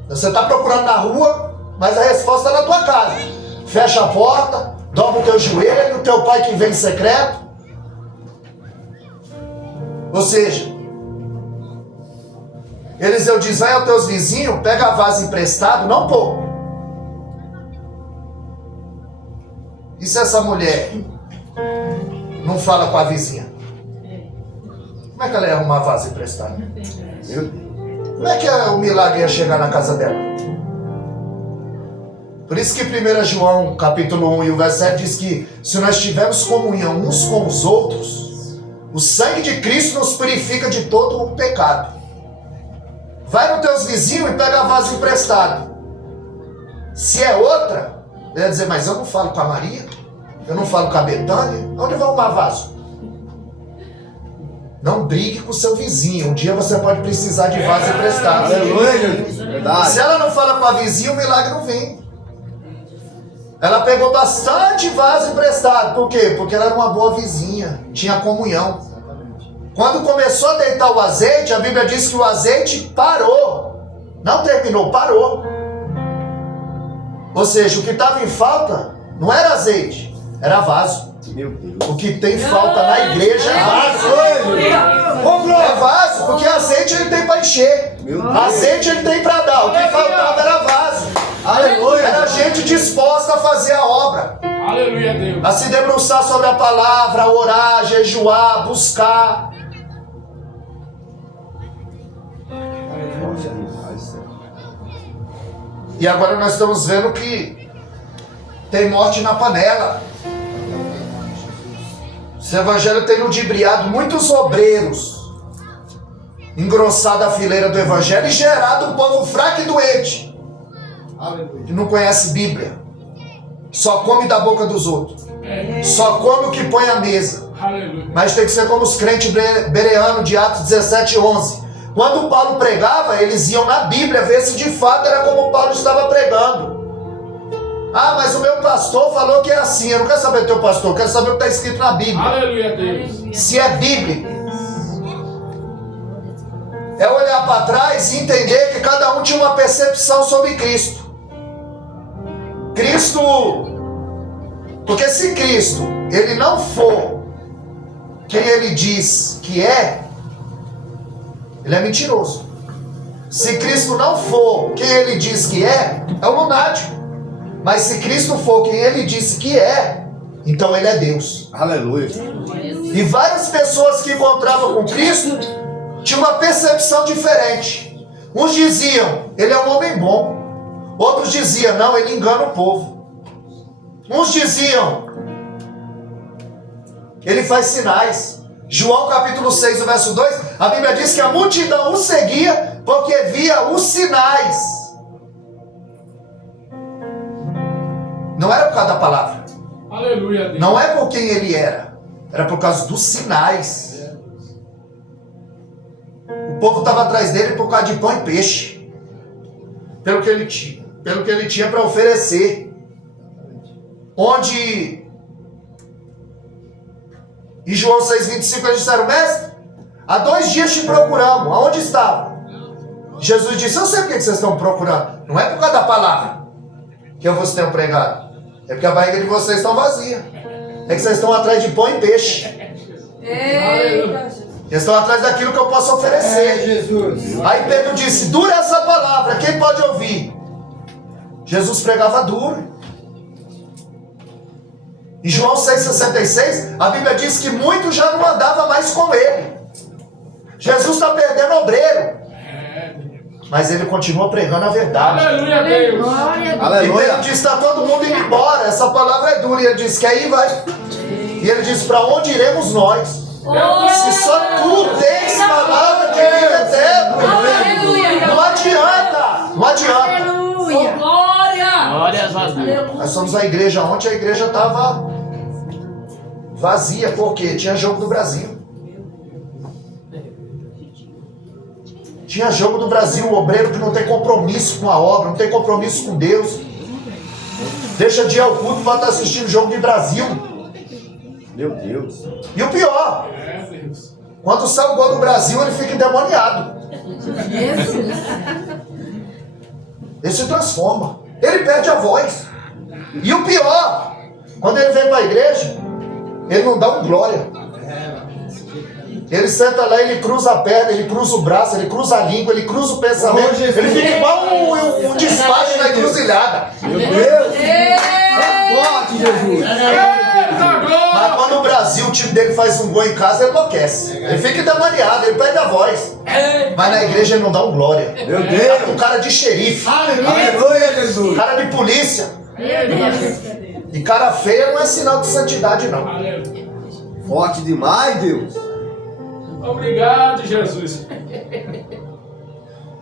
Você está procurando na rua, mas a resposta está na tua casa. Fecha a porta, dobra o teu joelho, o teu pai que vem em secreto. Ou seja, Eliseu diz, vai aos teus vizinhos, pega a vaso emprestado, não pouco. E se essa mulher não fala com a vizinha? Como é que ela ia arrumar vaso emprestado? Meu Deus. Como é que o milagre ia chegar na casa dela? Por isso que 1 João capítulo 1 e o verso 7 diz que se nós tivermos comunhão uns com os outros, o sangue de Cristo nos purifica de todo o pecado. Vai nos teus vizinhos e pega vaso emprestado. Se é outra, ele vai dizer, mas eu não falo com a Maria, eu não falo com a Betânia, onde vai arrumar vaso? Não brigue com o seu vizinho. Um dia você pode precisar de vaso emprestado. Aleluia, Jesus. Verdade. Se ela não fala com a vizinha, o milagre não vem. Ela pegou bastante vaso emprestado. Por quê? Porque ela era uma boa vizinha. Tinha comunhão. Quando começou a deitar o azeite, a Bíblia diz que o azeite parou. Não terminou, parou. Ou seja, o que estava em falta não era azeite, era vaso. Meu Deus. O que tem falta na igreja é vaso. É vaso, porque azeite ele tem para encher. Meu Deus. Azeite ele tem para dar. O que faltava era vaso. Aleluia. Era gente disposta a fazer a obra. Aleluia a Deus. A se debruçar sobre a palavra, a orar, jejuar, buscar. E agora nós estamos vendo que tem morte na panela. Esse evangelho tem ludibriado muitos obreiros, engrossado a fileira do evangelho e gerado um povo fraco e doente, que não conhece Bíblia, só come da boca dos outros, só come o que põe à mesa. Aleluia. Mas tem que ser como os crentes bereanos de Atos 17:11. Quando Paulo pregava, eles iam na Bíblia ver se de fato era como Paulo estava pregando. Ah, mas o meu pastor falou que é assim. Eu não quero saber do teu pastor, eu quero saber o que está escrito na Bíblia. Aleluia a Deus. Se é bíblico. É olhar para trás e entender que cada um tinha uma percepção sobre Cristo. Cristo, porque se Cristo, ele não for quem ele diz que é, ele é mentiroso. Se Cristo não for quem ele diz que é um lunático. Mas se Cristo for quem ele disse que é, então ele é Deus. Aleluia. E várias pessoas que encontravam com Cristo tinham uma percepção diferente. Uns diziam, ele é um homem bom. Outros diziam, não, ele engana o povo. Uns diziam, ele faz sinais. João capítulo 6, o verso 2, a Bíblia diz que a multidão o seguia porque via os sinais. Não era por causa da palavra. Aleluia, Deus. Não é por quem ele era. Era por causa dos sinais. O povo estava atrás dele por causa de pão e peixe. Pelo que ele tinha. Pelo que ele tinha para oferecer. Onde... Em João 6,25 eles disseram: mestre, há 2 dias te procuramos. Aonde estava? Jesus disse: eu sei por que vocês estão procurando. Não é por causa da palavra que eu vos tenho pregado. É porque a barriga de vocês está vazia. É que vocês estão atrás de pão e peixe. Eita, Eles estão atrás daquilo que eu posso oferecer. Jesus. Aí Pedro disse: dura essa palavra, quem pode ouvir? Jesus pregava duro. Em João 6,66, a Bíblia diz que muitos já não andavam mais com ele. Jesus está perdendo obreiro. Mas ele continua pregando a verdade. Aleluia, Deus. glória a Deus. E Aleluia. Pedro disse: está todo mundo indo embora, essa palavra é dura. E ele disse: que aí vai. E ele disse: para onde iremos nós? Se só tu tens palavra de vida eterna. Aleluia. Não adianta. Não adianta. Aleluia. Glórias a Deus. Nós fomos à igreja ontem, a igreja estava vazia, porque tinha jogo do Brasil. Tinha jogo do Brasil, o obreiro que não tem compromisso com a obra, não tem compromisso com Deus. Deixa de ir ao culto para estar assistindo o jogo de Brasil. Meu Deus. E o pior, É, Deus. quando sai o gol do Brasil, ele fica endemoniado. Jesus. Ele se transforma. Ele perde a voz. E o pior, quando ele vem para a igreja, ele não dá um glória. Ele senta lá, ele cruza a perna, ele cruza o braço, ele cruza a língua, ele cruza o pensamento. Oh, Jesus. Ele fica igual um despacho na encruzilhada. Meu Deus. É forte, Jesus. Eita, glória. Mas quando o Brasil, o time dele faz um gol em casa, ele enlouquece. Ele fica endemoniado, ele perde a voz. Mas na igreja ele não dá um glória. Meu Um Deus. cara de xerife, Aleluia, Jesus. cara de polícia. Meu Deus. E cara feia não é sinal de santidade, não. Aleluia. Forte demais, Deus. Obrigado, Jesus.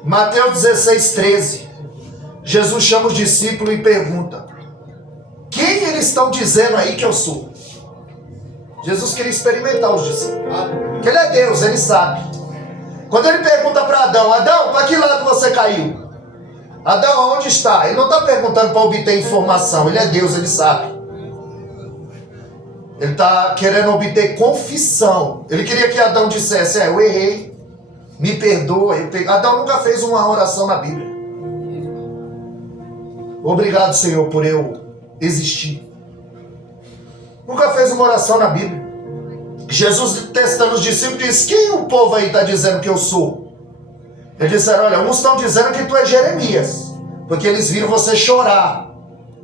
Mateus 16:13. Jesus chama os discípulos e pergunta: quem eles estão dizendo aí que eu sou? Jesus queria experimentar os discípulos. Porque ele é Deus, ele sabe. Quando ele pergunta para Adão: Adão, para que lado você caiu? Adão, aonde está? Ele não está perguntando para obter informação. Ele é Deus, ele sabe. Ele está querendo obter confissão. Ele queria que Adão dissesse: eu errei, me perdoa. Adão nunca fez uma oração na Bíblia. Obrigado, Senhor, por eu existir. Nunca fez uma oração na Bíblia. Jesus, testando os discípulos, disse: quem o povo aí está dizendo que eu sou? Eles disseram: olha, uns estão dizendo que tu é Jeremias, porque eles viram você chorar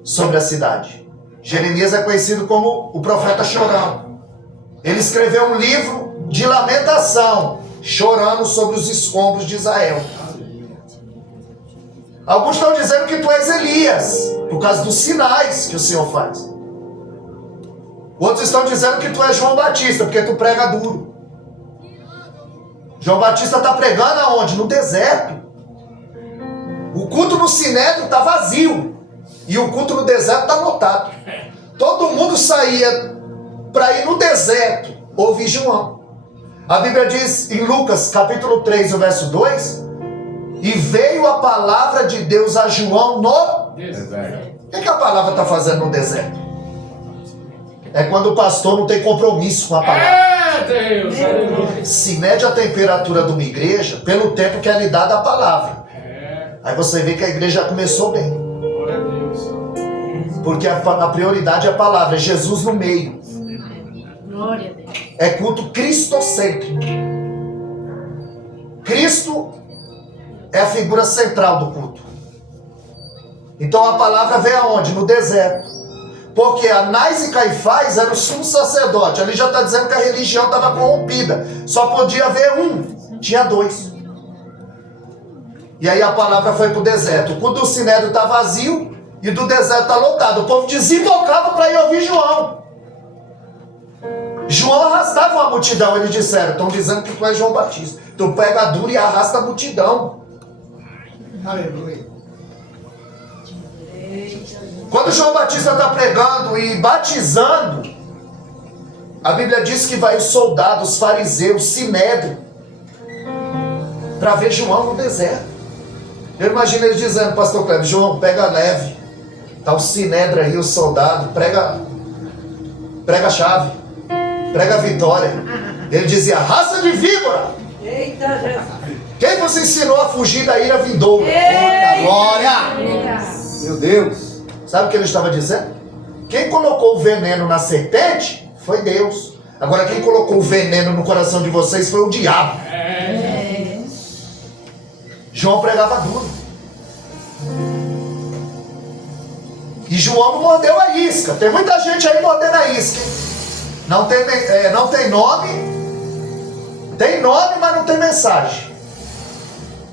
sobre a cidade. Jeremias é conhecido como o profeta chorão. Ele escreveu um livro de lamentação, chorando sobre os escombros de Israel. Alguns estão dizendo que tu és Elias, por causa dos sinais que o Senhor faz. Outros estão dizendo que tu és João Batista, porque tu prega duro. João Batista está pregando aonde? No deserto. O culto no Sinédrio está vazio. E o culto no deserto está lotado. Todo mundo saía para ir no deserto ouvir João. A Bíblia diz em Lucas capítulo 3, o verso 2: e veio a palavra de Deus a João no Deserto. O que a palavra está fazendo no deserto? É quando o pastor não tem compromisso com a palavra. É, Deus. Aleluia. Se mede a temperatura de uma igreja pelo tempo que é lhe dada a palavra. É. Aí você vê que a igreja já começou bem. Glória a Deus. Porque a prioridade é a palavra, é Jesus no meio. Glória a Deus. É culto cristocêntrico. Cristo é a figura central do culto. Então a palavra veio aonde? No deserto. Porque Anás e Caifás eram o sumo sacerdote. Ali já está dizendo que a religião estava corrompida. Só podia haver um. Tinha dois. E aí a palavra foi para o deserto. O culto do Sinédrio está vazio e do deserto está lotado. O povo desembocava para ir ouvir João. João arrastava uma multidão. Eles disseram, estão dizendo que tu és João Batista. Tu pega duro e arrasta a multidão. Aleluia. Quando João Batista está pregando e batizando, a Bíblia diz que vai os soldados, os fariseus, Sinédrio, para ver João no deserto. Eu imagino ele dizendo, pastor Cleber, João, pega leve. Está o Sinédrio aí, o soldado, prega a chave, prega a vitória. Ele dizia, raça de víbora. Eita, Jesus. Quem você ensinou a fugir da ira vindoura? Glória! Meu Deus! Sabe o que ele estava dizendo? Quem colocou o veneno na serpente foi Deus. Agora quem colocou o veneno no coração de vocês foi o diabo. João pregava duro. E João não mordeu a isca. Tem muita gente aí mordendo a isca, hein? Não tem nome. Tem nome, mas não tem mensagem.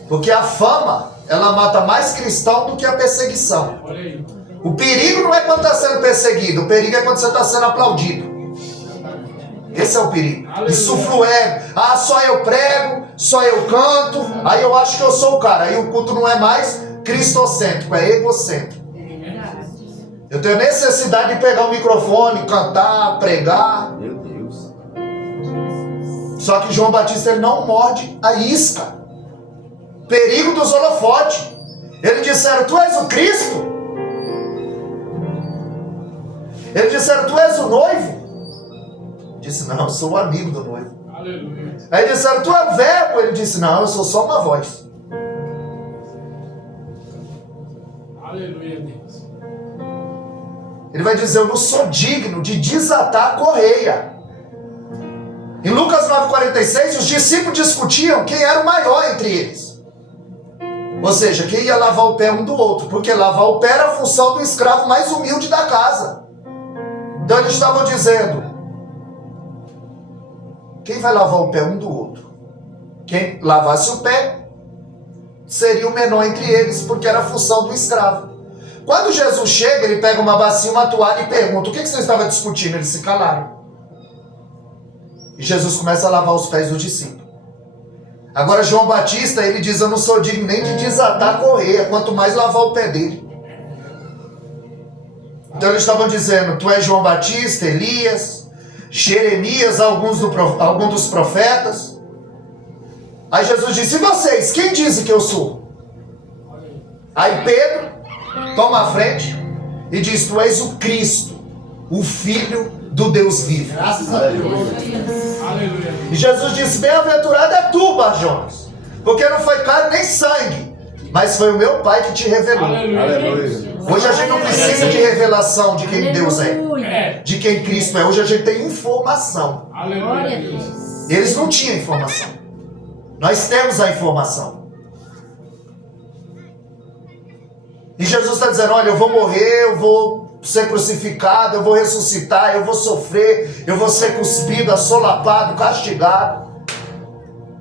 Porque a fama, ela mata mais cristão do que a perseguição. Olha aí. O perigo não é quando está sendo perseguido, o perigo é quando você está sendo aplaudido. Esse é o perigo. Isso flui. Ah, só eu prego, só eu canto, aí eu acho que eu sou o cara. Aí o culto não é mais cristocêntrico, é egocêntrico. Eu tenho necessidade de pegar o microfone, cantar, pregar. Meu Deus! Só que João Batista ele não morde a isca. Perigo dos holofotes. Eles disseram, tu és o Cristo? Eles disseram, tu és o noivo? Disse, não, eu sou o amigo do noivo. Aleluia. Aí disseram, tu é o verbo? Ele disse, não, eu sou só uma voz. Aleluia, Deus. Ele vai dizer, eu não sou digno de desatar a correia. Em Lucas 9,46, os discípulos discutiam quem era o maior entre eles. Ou seja, quem ia lavar o pé um do outro. Porque lavar o pé era a função do escravo mais humilde da casa. Então eles estavam dizendo, quem vai lavar o pé um do outro? Quem lavasse o pé seria o menor entre eles, porque era a função do escravo. Quando Jesus chega, ele pega uma bacia, uma toalha e pergunta, o que vocês estavam discutindo? Eles se calaram. E Jesus começa a lavar os pés dos discípulos. Agora João Batista, ele diz, eu não sou digno nem de desatar a correia, quanto mais lavar o pé dele. Então eles estavam dizendo, tu és João Batista, Elias, Jeremias, alguns dos profetas. Aí Jesus disse, e vocês, quem dizem que eu sou? Aí Pedro toma a frente e diz, tu és o Cristo, o Filho do Deus vivo. Graças a Deus. Aleluia. E Jesus disse, bem-aventurado é tu, Bar-Jonas, porque não foi carne nem sangue, mas foi o meu Pai que te revelou. Aleluia! Hoje a gente não precisa de revelação de quem Deus é, de quem Cristo é. Hoje a gente tem informação. Aleluia, Deus. Eles não tinham informação. Nós temos a informação. E Jesus está dizendo, olha, eu vou morrer, eu vou ser crucificado, eu vou ressuscitar, eu vou sofrer, eu vou ser cuspido, assolapado, castigado.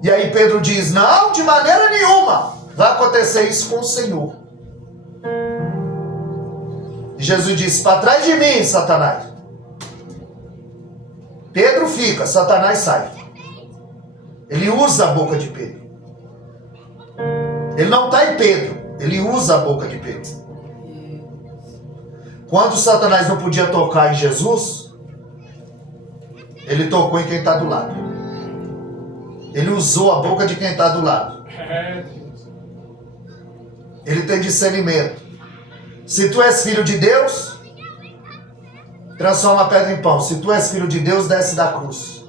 E aí Pedro diz, não, de maneira nenhuma vai acontecer isso com o Senhor. E Jesus disse, para trás de mim, Satanás. Pedro fica, Satanás sai. Ele usa a boca de Pedro. Ele não está em Pedro, ele usa a boca de Pedro. Quando Satanás não podia tocar em Jesus, ele tocou em quem está do lado. Ele usou a boca de quem está do lado. Ele tem discernimento. Se tu és filho de Deus, transforma a pedra em pão. Se tu és filho de Deus, desce da cruz.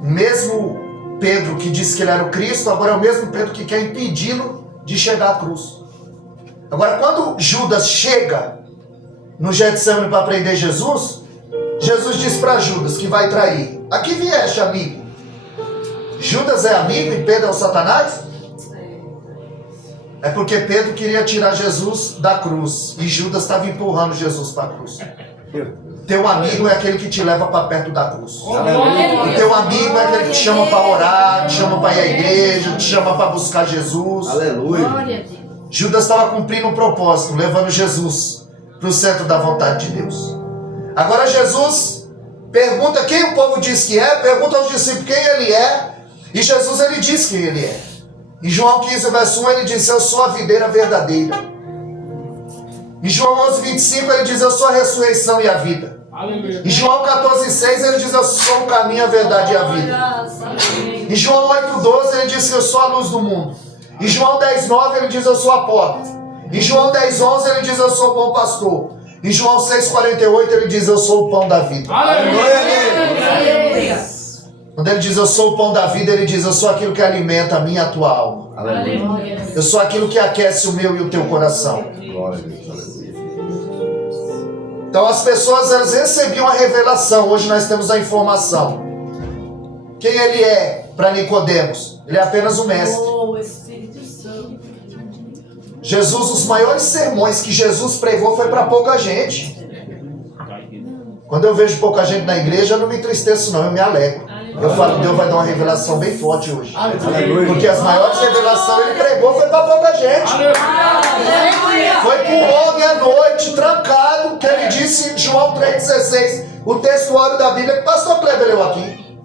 O mesmo Pedro que disse que ele era o Cristo, agora é o mesmo Pedro que quer impedi-lo de chegar à cruz. Agora, quando Judas chega no Getsemane para prender Jesus, Jesus diz para Judas que vai trair. Aqui vieste, amigo. Judas é amigo e Pedro é o Satanás? É porque Pedro queria tirar Jesus da cruz e Judas estava empurrando Jesus para a cruz. Teu amigo é aquele que te leva para perto da cruz. O teu amigo é aquele que te chama para orar, te chama para ir à igreja, te chama para buscar Jesus. Aleluia! Glória a Deus. Judas estava cumprindo um propósito, levando Jesus para o centro da vontade de Deus. Agora Jesus pergunta quem o povo diz que é, pergunta aos discípulos quem ele é, e Jesus ele diz quem ele é. Em João 15, verso 1, ele diz: eu sou a videira verdadeira. Em João 11, 25, ele diz: eu sou a ressurreição e a vida. Aleluia. Em João 14, 6, ele diz: eu sou o caminho, a verdade e a vida. Em João 8, 12, ele diz que eu sou a luz do mundo. Em João 10, 9, ele diz: eu sou a porta. Em João 10, 11, ele diz: eu sou o bom pastor. Em João 6, 48, ele diz: eu sou o pão da vida. Aleluia. Quando ele diz: eu sou o pão da vida, ele diz: eu sou aquilo que alimenta a minha e a tua alma. Aleluia. Eu sou aquilo que aquece o meu e o teu coração. Glória a Deus. Então as pessoas, elas recebiam a revelação. Hoje nós temos a informação. Quem ele é para Nicodemos? Ele é apenas o mestre. Oh, Espírito Santo. Jesus, os maiores sermões que Jesus pregou foi para pouca gente. Quando eu vejo pouca gente na igreja, eu não me entristeço não, eu me alegro. Eu falo: Deus vai dar uma revelação bem forte hoje. Porque as maiores revelações ele pregou foi para pouca gente. Foi para um homem à noite, trancado, que ele disse em João 3,16, o textuário da Bíblia que o pastor Kleber leu aqui.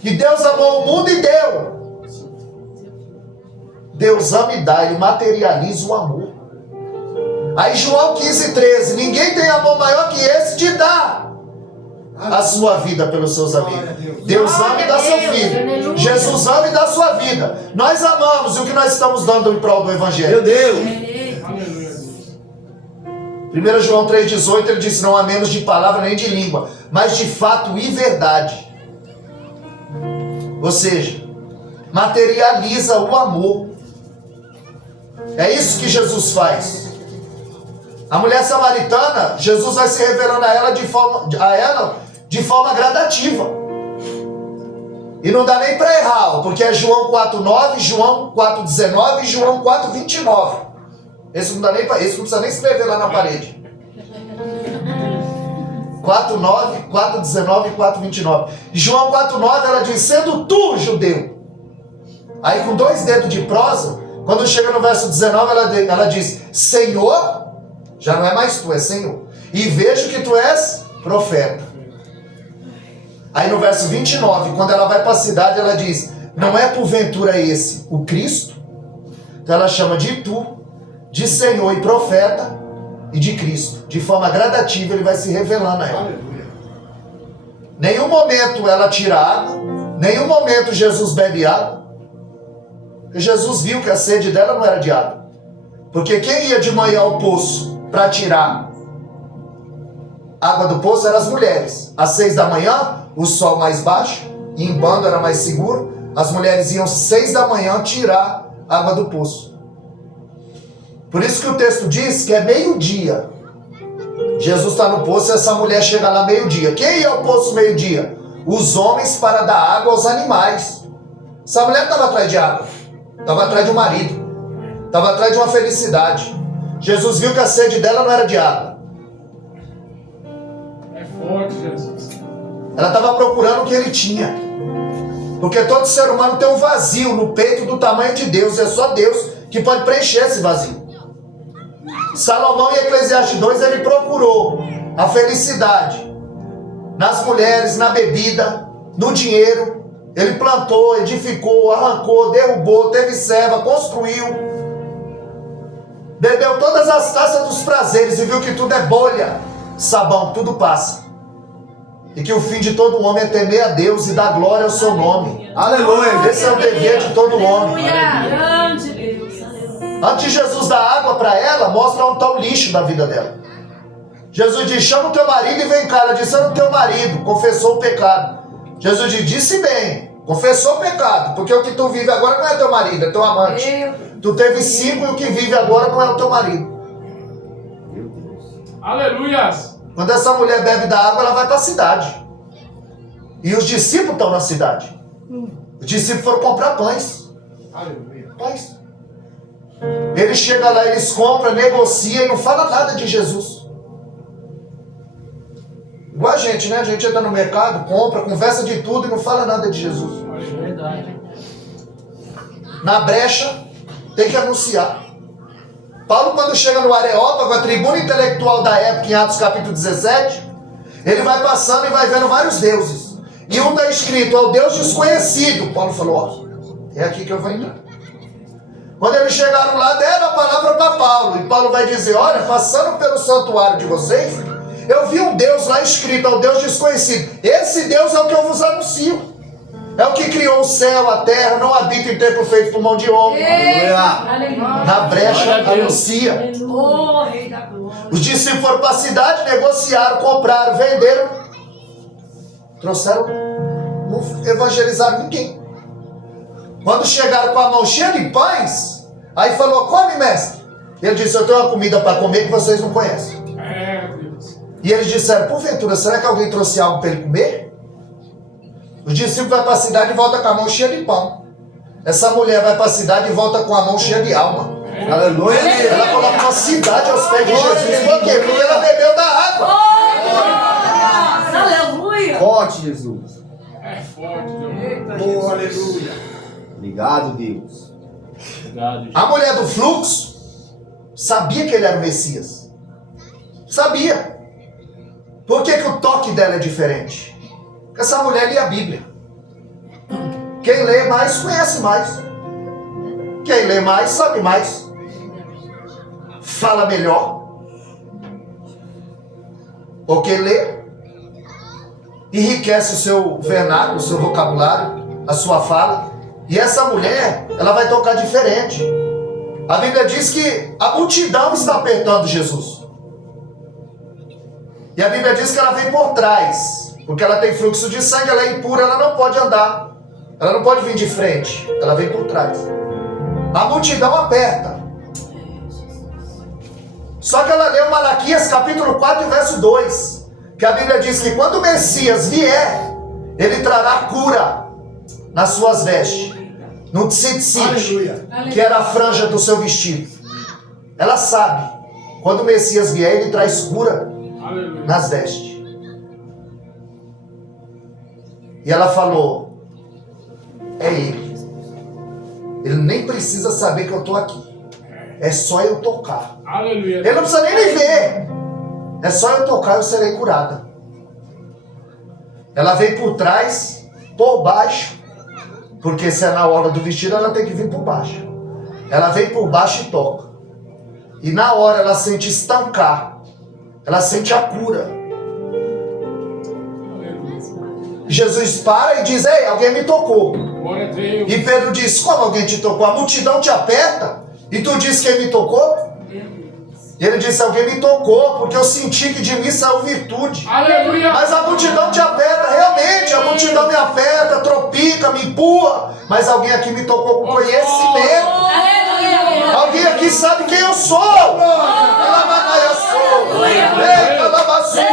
Que Deus amou o mundo e deu. Deus ama e dá, ele materializa o amor. Aí João 15,13, ninguém tem amor maior que esse de dar a sua vida pelos seus amigos. Deus ama e dá seu filho. Jesus ama e dá a sua vida. Nós amamos, e o que nós estamos dando em prol do Evangelho? Meu Deus. 1 João 3,18, ele diz: não há menos de palavra nem de língua, mas de fato e verdade. Ou seja, materializa o amor. É isso que Jesus faz. A mulher samaritana, Jesus vai se revelando a ela de forma gradativa. E não dá nem para errar, porque é João 4,9, João 4,19 e João 4,29. Esse não dá nem para, esse não precisa nem escrever lá na parede. 4,9, 4,19 e 4,29. João 4,9 ela diz: sendo tu judeu. Aí com 2 dedos de prosa, quando chega no verso 19, ela diz: Senhor, já não é mais tu, é Senhor. E vejo que tu és profeta. Aí no verso 29, quando ela vai para a cidade, ela diz: não é porventura esse o Cristo? Então ela chama de tu, de Senhor e profeta e de Cristo. De forma gradativa ele vai se revelando a ela. Nenhum momento ela tira água, nenhum momento Jesus bebe água. E Jesus viu que a sede dela não era de água. Porque quem ia de manhã ao poço para tirar água do poço eram as mulheres. Às 6 da manhã, o sol mais baixo, e em bando era mais seguro, as mulheres iam às 6 da manhã tirar água do poço. Por isso que o texto diz que é meio-dia. Jesus está no poço e essa mulher chega lá meio-dia. Quem ia ao poço meio-dia? Os homens para dar água aos animais. Essa mulher estava atrás de água. Estava atrás de um marido. Estava atrás de uma felicidade. Jesus viu que a sede dela não era de água. É forte, Jesus. Ela estava procurando o que ele tinha. Porque todo ser humano tem um vazio no peito do tamanho de Deus. É só Deus que pode preencher esse vazio. Salomão, em Eclesiastes 2, ele procurou a felicidade nas mulheres, na bebida, no dinheiro. Ele plantou, edificou, arrancou, derrubou, teve serva, construiu. Bebeu todas as taças dos prazeres e viu que tudo é bolha, sabão, tudo passa. E que o fim de todo homem é temer a Deus e dar glória ao seu nome. Aleluia. Esse é o dever de todo homem. Grande Deus. Antes de Jesus dar água para ela, mostra onde está o lixo da vida dela. Jesus diz: chama o teu marido e vem cá. Ela disse: era o teu marido, confessou o pecado. Jesus diz: disse bem, confessou o pecado, porque o que tu vive agora não é teu marido, é teu amante. Tu teve 5 e o que vive agora não é o teu marido. Aleluias. Quando essa mulher bebe da água, ela vai para a cidade. E os discípulos estão na cidade. Os discípulos foram comprar pães. Pães. Eles chegam lá, eles compram, negociam e não falam nada de Jesus. Igual a gente, né? A gente entra no mercado, compra, conversa de tudo e não fala nada de Jesus. Verdade. Na brecha, tem que anunciar. Paulo, quando chega no Areópago, a tribuna intelectual da época, em Atos capítulo 17, Ele vai passando e vai vendo vários deuses. E um está escrito, ao Deus desconhecido. Paulo falou, ó, é aqui que eu vou entrar. Quando eles chegaram lá, deram a palavra para Paulo. E Paulo vai dizer, olha, passando pelo santuário de vocês, eu vi um Deus lá escrito, ao Deus desconhecido. Esse Deus é o que eu vos anuncio. É o que criou o céu, a terra, não habita em templo feito por mão de homem. Aleluia. Na brecha anuncia. Oh, Rei da Glória. Os discípulos foram para a cidade, negociaram, compraram, venderam. Trouxeram, não evangelizaram ninguém. Quando chegaram com a mão cheia de pães, aí falou, come, mestre. Ele disse, eu tenho uma comida para comer que vocês não conhecem. E eles disseram, porventura, será que alguém trouxe algo para ele comer? Os discípulos vão para a cidade e voltam com a mão cheia de pão. Essa mulher vai para a cidade e volta com a mão cheia de alma. Aleluia. Ela coloca uma cidade aos pés de Jesus. Por quê? Porque ela bebeu da água. Aleluia. Forte, Jesus. É forte, Deus. Eita, Oh, Jesus. aleluia. Obrigado, Deus. Obrigado, Jesus. A mulher do fluxo sabia que ele era o Messias. Sabia. Por que o toque dela é diferente? Porque essa mulher lia a Bíblia. Quem lê mais, conhece mais. Quem lê mais, sabe mais. Fala melhor. Porque lê enriquece o seu vernáculo, o seu vocabulário, a sua fala. E essa mulher, ela vai tocar diferente. A Bíblia diz que a multidão está apertando Jesus. E a Bíblia diz que ela vem por trás, porque ela tem fluxo de sangue, ela é impura, ela não pode andar. Ela não pode vir de frente, ela vem por trás. A multidão aperta. Só que ela leu Malaquias capítulo 4, verso 2, que a Bíblia diz que quando o Messias vier, ele trará cura nas suas vestes, no tzitzit, Aleluia. que era a franja do seu vestido. Ela sabe, quando o Messias vier, ele traz cura Aleluia. nas vestes. E ela falou, é ele. Ele nem precisa saber que eu estou aqui. É só eu tocar. Aleluia. Ele não precisa nem me ver. É só eu tocar, eu serei curada. Ela vem por trás, por baixo. Porque se é na hora do vestido, ela tem que vir por baixo. Ela vem por baixo e toca. E na hora ela sente estancar. Ela sente a cura. Jesus para e diz, ei, alguém me tocou. Glória a Deus. E Pedro diz, como alguém te tocou? A multidão te aperta e tu diz quem me tocou? E ele disse, alguém me tocou porque eu senti que de mim saiu virtude. Aleluia. Mas a multidão te aperta, realmente, a multidão me aperta, tropica, me empurra. Mas alguém aqui me tocou com conhecimento. Aleluia. Alguém aqui sabe quem eu sou. Eu sou. Eita, lavaçuia.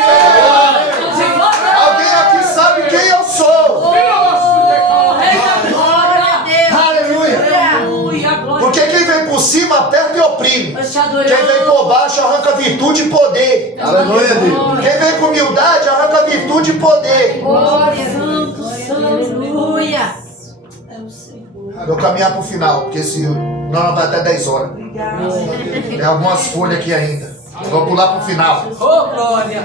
Alguém aqui sabe quem eu sou. Rei da Glória. Aleluia. Porque quem vem por cima aperta e oprime. Nós te adoramos. Quem vem por baixo arranca virtude e poder. Aleluia, Deus. Quem vem com humildade arranca virtude e poder. Glória, santo, santo. Aleluia. É o Senhor. Vou caminhar para o final, porque senão vai até 10 horas. Tem algumas folhas aqui ainda. Vou pular para o final, Oh, glória.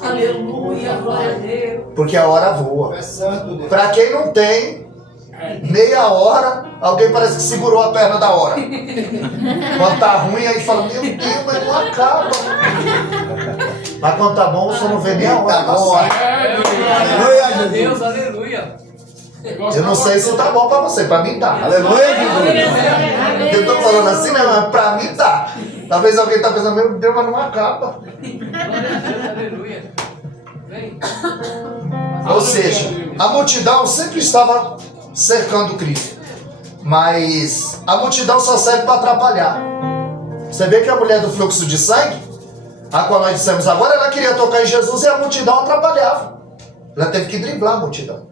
Aleluia, glória a Deus. porque a hora voa. É santo Deus. Para quem não tem, meia hora, alguém parece que segurou a perna da hora. Quando tá ruim, aí fala, meu Deus, mas não acaba. Mas quando tá bom, você não vê nem a hora Tá bom, passar. Aleluia, Jesus. Aleluia. Eu não sei se tá bom para você, para mim tá. Aleluia, Jesus. Eu tô falando assim, né? Mas pra mim tá. Talvez alguém tá pensando, meu Deus, mas não acaba. Aleluia. Vem. Ou seja, a multidão sempre estava cercando Cristo. Mas a multidão só serve para atrapalhar. Você vê que a mulher do fluxo de sangue, a qual nós dissemos agora, ela queria tocar em Jesus e a multidão atrapalhava. Ela teve que driblar a multidão.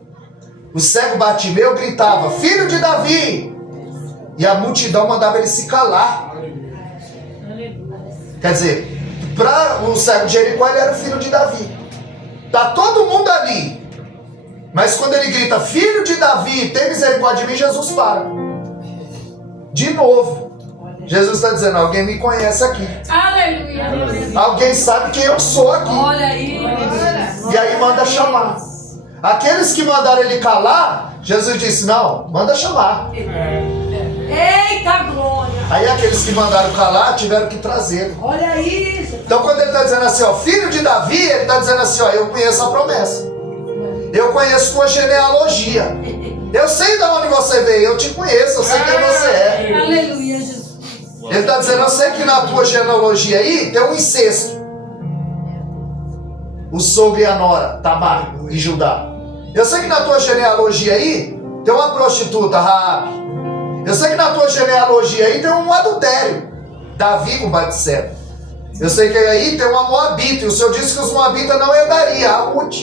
O cego Bartimeu gritava, filho de Davi! E a multidão mandava ele se calar. Quer dizer, para o cego de Jericó, ele era o filho de Davi. Tá todo mundo ali. Mas quando ele grita, filho de Davi, tem misericórdia de mim, Jesus para. De novo. Jesus está dizendo, alguém me conhece aqui. Aleluia. Alguém sabe quem eu sou aqui. Olha aí. E aí manda chamar. Aqueles que mandaram ele calar, Jesus disse, não, manda chamar. Eita glória. Aí aqueles que mandaram calar tiveram que trazer. Olha isso. Então quando ele está dizendo assim, ó, filho de Davi, ele está dizendo assim, ó, eu conheço a promessa. Eu conheço tua genealogia. Eu sei de onde você veio, eu te conheço, eu sei quem você é. Aleluia, Jesus. Ele está dizendo, eu sei que na tua genealogia aí tem um incesto. O sogro e a nora, Tamar e Judá. Eu sei que na tua genealogia aí tem uma prostituta, Raabe. Eu sei que na tua genealogia aí tem um adultério, Davi com Batseba. Eu sei que aí tem uma moabita, e o Senhor disse que os moabitas não herdaria, a Ruth.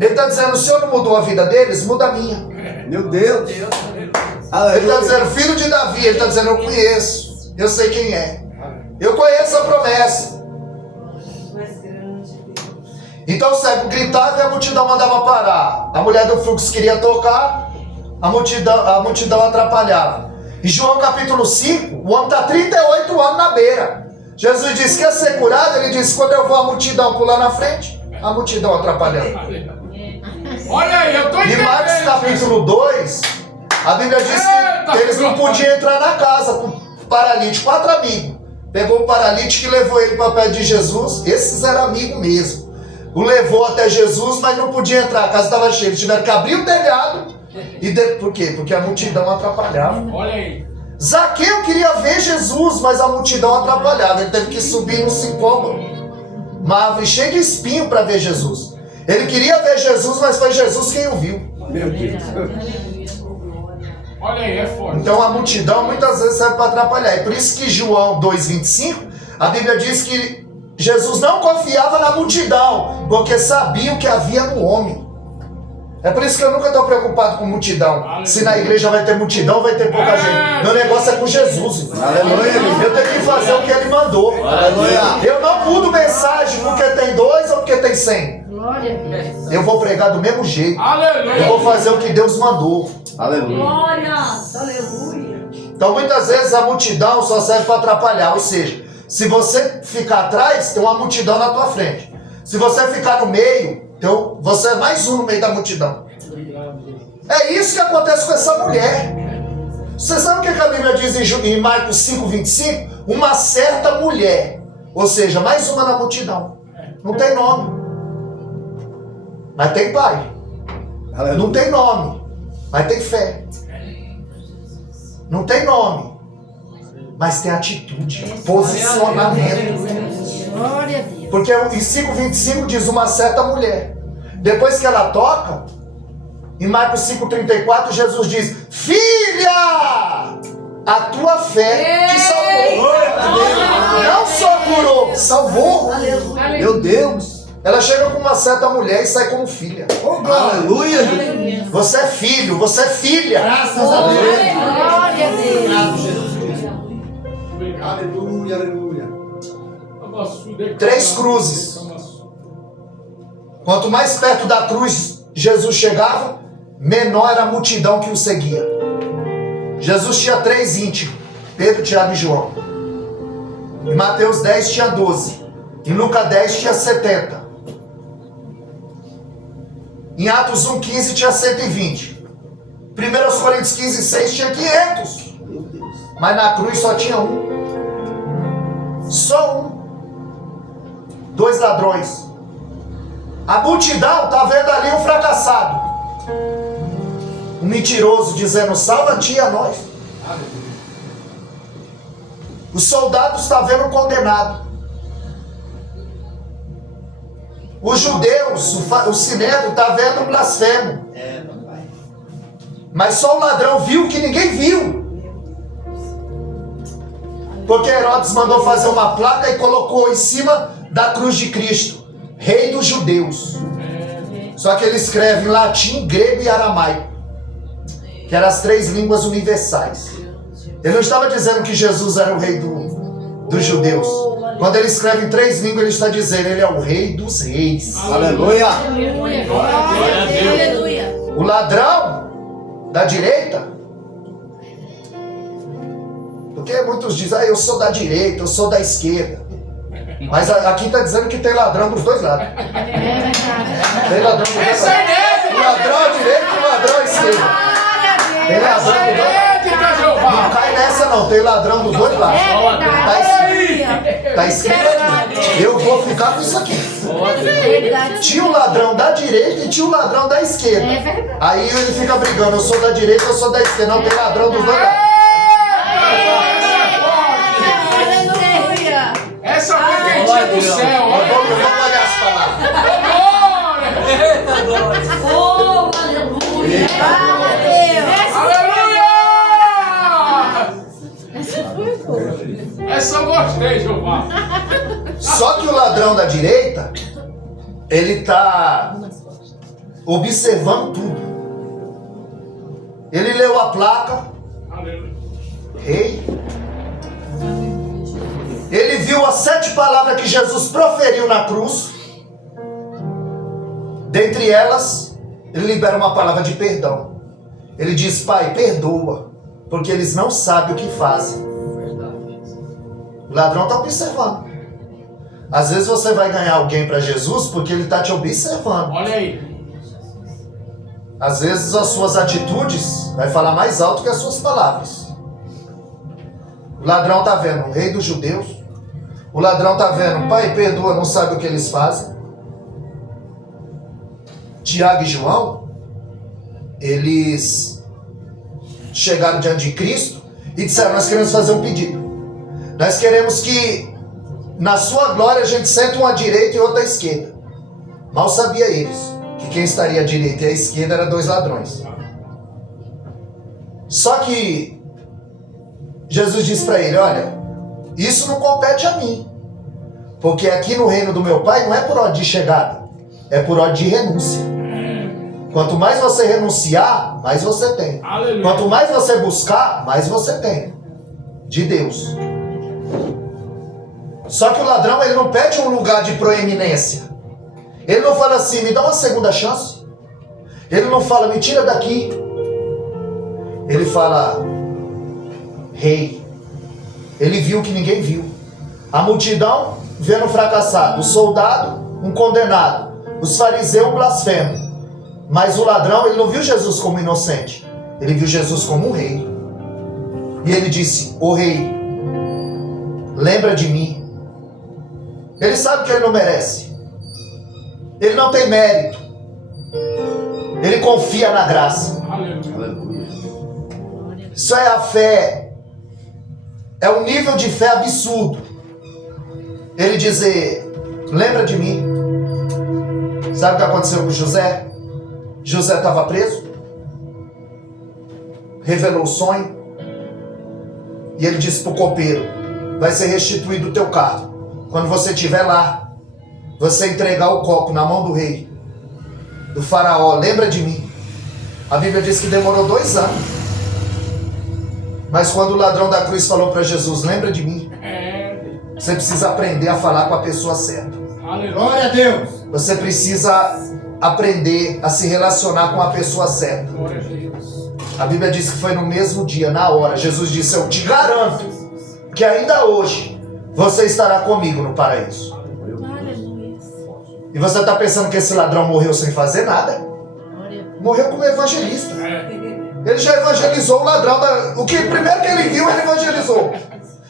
Ele está dizendo, o Senhor não mudou a vida deles, muda a minha. Meu Deus. Ele está dizendo, filho de Davi, ele está dizendo, eu conheço, eu sei quem é. Eu conheço a promessa. Então o cego gritava e a multidão mandava parar. A mulher do fluxo queria tocar, a multidão atrapalhava. Em João capítulo 5, o homem está 38 anos na beira. Jesus disse, quer ser curado? Ele disse, quando eu vou a multidão pular na frente, a multidão atrapalhando. Olha aí, eu tô Em entendendo. Marcos capítulo 2, a Bíblia diz que eles não podiam entrar na casa com o paralítico, 4 amigos. Pegou o paralítico e levou ele para perto de Jesus. Esses eram amigos mesmo. O levou até Jesus, mas não podia entrar, a casa estava cheia. Eles tiveram que abrir o telhado. Por quê? Porque a multidão atrapalhava. Olha aí. Zaqueu queria ver Jesus, mas a multidão atrapalhava. Ele teve que subir no sicômoro, uma árvore cheia de espinho para ver Jesus. Ele queria ver Jesus, mas foi Jesus quem o viu. Meu Deus. Olha aí, é forte. Então a multidão muitas vezes serve para atrapalhar. E por isso que João 2,25, a Bíblia diz que Jesus não confiava na multidão, porque sabia o que havia no homem. É por isso que eu nunca estou preocupado com multidão. Se na igreja vai ter multidão, vai ter pouca gente. Meu negócio é com Jesus. Aleluia. Eu tenho que fazer o que ele mandou. Aleluia. Eu não mudo mensagem porque tem 2 ou porque tem 100. Glória a Deus. Eu vou pregar do mesmo jeito. Aleluia. Eu vou fazer o que Deus mandou. Aleluia. Glória. Aleluia. Então muitas vezes a multidão só serve para atrapalhar. Ou seja, se você ficar atrás, tem uma multidão na tua frente. Se você ficar no meio, então você é mais um no meio da multidão. É isso que acontece com essa mulher. Você sabe o que a Bíblia diz em Marcos 5,25? Uma certa mulher. Ou seja, mais uma na multidão. Não tem nome, mas tem pai. Não tem nome, mas tem fé. Não tem nome, mas tem atitude, posicionamento. Glória a Deus. Porque em 5,25 diz uma certa mulher. Depois que ela toca, em Marcos 5,34, Jesus diz, filha, a tua fé te salvou. Não só curou, salvou. Meu Deus. Ela chega com uma certa mulher e sai como filha. Aleluia, Jesus. Você é filho, você é filha. Graças a Deus. Glória a Deus. Aleluia, aleluia. 3 cruzes. Quanto mais perto da cruz Jesus chegava, menor era a multidão que o seguia. Jesus tinha 3 íntimos, Pedro, Tiago e João. Em Mateus 10 tinha 12. Em Lucas 10 tinha 70. Em Atos 1,15 tinha 120. 1 Coríntios 15,6 tinha 500. Mas na cruz só tinha um. Só um. 2 ladrões. A multidão está vendo ali um fracassado. Um mentiroso dizendo, salva-te e a nós. Os soldados estão vendo um condenado. Os judeus, o sinédrio está vendo um blasfemo. Mas só o ladrão viu o que ninguém viu. Porque Herodes mandou fazer uma placa e colocou em cima da cruz de Cristo, Rei dos Judeus. Só que ele escreve em latim, grego e aramaico, que eram as 3 línguas universais. Ele não estava dizendo que Jesus era o rei dos judeus. Quando ele escreve em 3 línguas, ele está dizendo, ele é o rei dos reis. Aleluia. Aleluia. Glória a Deus. Aleluia. O ladrão da direita, porque muitos dizem, eu sou da direita, eu sou da esquerda. Mas aqui está dizendo que tem ladrão dos dois lados. Tem ladrão dos dois Essa é lados. inédita! Ladrão à direita e ladrão à esquerda. Tem ladrão Essa é dos dois lados. inédita, Jeová! Não cai nessa não, tem ladrão dos dois lados. Tá escrito aqui. Eu vou ficar com isso aqui. Tinha o ladrão da direita e tinha o ladrão da esquerda. Aí ele fica brigando, eu sou da direita, eu sou da esquerda. Não, tem ladrão dos dois lados. Essa foi quentinha do céu, olha! Vamos olhar as palavras. Glória! Oh, aleluia. Aleluia! Essa eu gostei, Jeová. Só que o ladrão da direita, ele tá observando tudo. Ele leu a placa, Aleluia. rei. Ele viu as 7 palavras que Jesus proferiu na cruz. Dentre elas, ele libera uma palavra de perdão. Ele diz: Pai, perdoa, porque eles não sabem o que fazem. O ladrão está observando. Às vezes você vai ganhar alguém para Jesus porque ele está te observando. Olha aí. Às vezes as suas atitudes vai falar mais alto que as suas palavras. O ladrão está vendo o rei dos judeus. O ladrão está vendo: Pai, perdoa, não sabe o que eles fazem. Tiago e João, eles chegaram diante de Cristo e disseram: nós queremos fazer um pedido. Nós queremos que na sua glória a gente sente um à direita e outro à esquerda. Mal sabia eles que quem estaria à direita e à esquerda eram 2 ladrões. Só que Jesus disse para ele: olha, isso não compete a mim, porque aqui no reino do meu Pai não é por ordem de chegada, é por ordem de renúncia. Quanto mais você renunciar, mais você tem. Aleluia. Quanto mais você buscar, mais você tem de Deus. Só que o ladrão, ele não pede um lugar de proeminência. Ele não fala assim: me dá uma segunda chance. Ele não fala: me tira daqui. Ele fala: rei. Ele viu o que ninguém viu. A multidão vendo um fracassado, o soldado um condenado, os fariseus um blasfemo. Mas o ladrão, ele não viu Jesus como inocente, ele viu Jesus como um rei. E ele disse: ô rei, lembra de mim. Ele sabe que ele não merece, ele não tem mérito, ele confia na graça. Aleluia. Isso é a fé. É um nível de fé absurdo. Ele dizer: lembra de mim. Sabe o que aconteceu com José? José estava preso, revelou o sonho, e ele disse para o copeiro: vai ser restituído o teu carro quando você estiver lá, você entregar o copo na mão do rei, do faraó. Lembra de mim. A Bíblia diz que demorou 2 anos. Mas quando o ladrão da cruz falou para Jesus: lembra de mim, você precisa aprender a falar com a pessoa certa. Aleluia. Glória a Deus. Você precisa aprender a se relacionar com a pessoa certa. Glória a Deus. A Bíblia diz que foi no mesmo dia, na hora. Jesus disse: eu te garanto que ainda hoje você estará comigo no paraíso. E você está pensando que esse ladrão morreu sem fazer nada? Morreu como evangelista. Ele já evangelizou o ladrão. O primeiro que ele viu, ele evangelizou.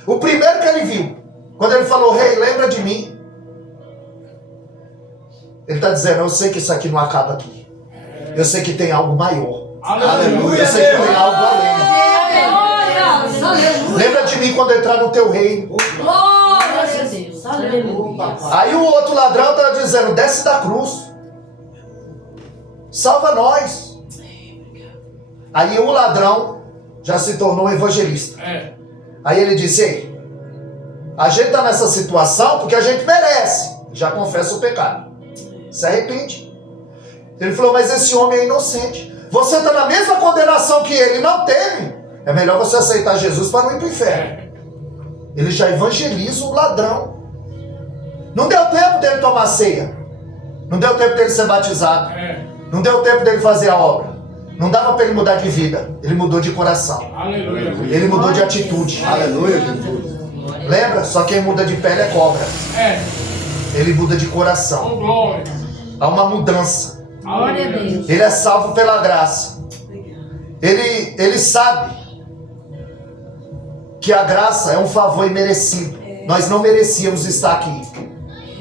O primeiro que ele viu, quando ele falou: rei, lembra de mim. Ele está dizendo: eu sei que isso aqui não acaba aqui. Eu sei que tem algo maior. Aleluia. Eu sei que tem algo além. Aleluia. Lembra de mim quando entrar no teu reino. Glória a Deus. Aleluia. Aí o outro ladrão está dizendo: desce da cruz. Salva nós. Aí o ladrão já se tornou um evangelista. Aí ele disse: ei, a gente está nessa situação porque a gente merece. Já confessa o pecado, se arrepende. Ele falou: mas esse homem é inocente. Você está na mesma condenação que ele, não teme. É melhor você aceitar Jesus para não ir para o inferno. Ele já evangeliza o ladrão. Não deu tempo dele tomar ceia. Não deu tempo dele ser batizado. Não deu tempo dele fazer a obra. Não dava para ele mudar de vida. Ele mudou de coração. Aleluia. Ele mudou de atitude. Aleluia, Jesus. Lembra? Só quem muda de pele é cobra. É. Ele muda de coração. Oh, glória. Há uma mudança. Glória a Deus. Ele é salvo pela graça. Ele sabe que a graça é um favor imerecido. Nós não merecíamos estar aqui.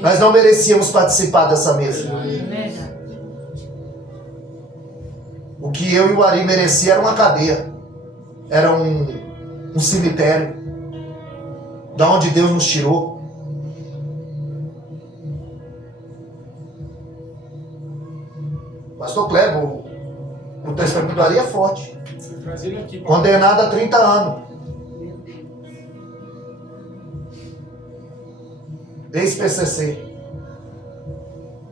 Nós não merecíamos participar dessa mesa. Verdade. O que eu e o Ari merecia era uma cadeia. Era um cemitério. Da onde Deus nos tirou. Pastor Kleber, o testemunho do Ari é forte. Traz ele aqui. Condenado a 30 anos. Ex-PCC.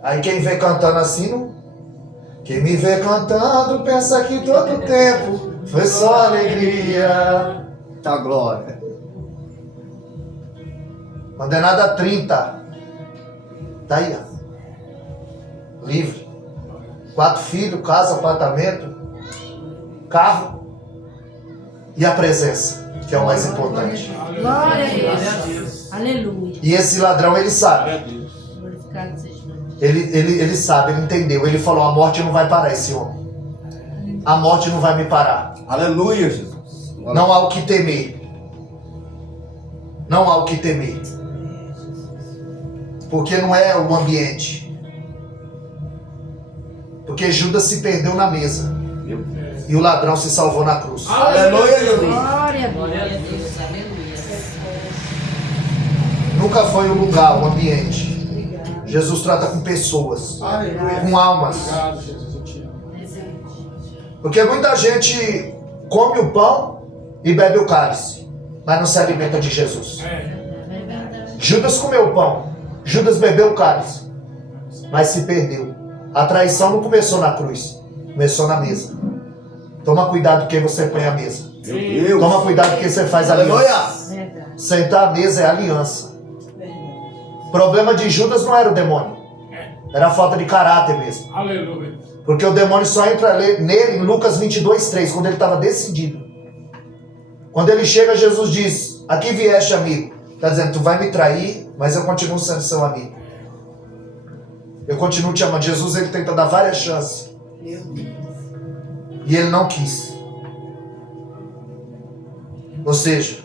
Aí quem vê cantando assim, quem me vê cantando pensa que todo tempo foi só alegria. Tá glória. Condenado a 30. Tá aí, ó. Livre. 4 filhos, casa, apartamento, carro e a presença, que é o mais importante. Glória a Deus. Aleluia. E esse ladrão, ele sabe. Glorificado seja o nome. Ele sabe, ele entendeu. Ele falou, a morte não vai parar esse homem. A morte não vai me parar. Aleluia, Jesus. Não há o que temer. Não há o que temer. Porque não é o ambiente. Porque Judas se perdeu na mesa. Meu Deus. E o ladrão se salvou na cruz. Aleluia, Jesus. Glória a Deus. Aleluia. Nunca foi o lugar, o ambiente. Jesus trata com pessoas. Aleluia. Com almas. Obrigado, Jesus, eu te amo. Porque muita gente come o pão e bebe o cálice, mas não se alimenta de Jesus. Judas comeu o pão, Judas bebeu o cálice, mas se perdeu. A traição não começou na cruz, começou na mesa. Toma cuidado com quem você põe à mesa. Meu Deus. Toma cuidado com quem você faz aliança. Aleluia. Verdade. Sentar à mesa é aliança. O problema de Judas não era o demônio, era a falta de caráter mesmo. Aleluia. Porque o demônio só entra nele em Lucas 22:3, quando ele estava decidido. Quando ele chega, Jesus diz, aqui vieste, amigo. Está dizendo, tu vai me trair, mas eu continuo sendo seu amigo. Eu continuo te amando. Jesus, ele tenta dar várias chances. E ele não quis. Ou seja,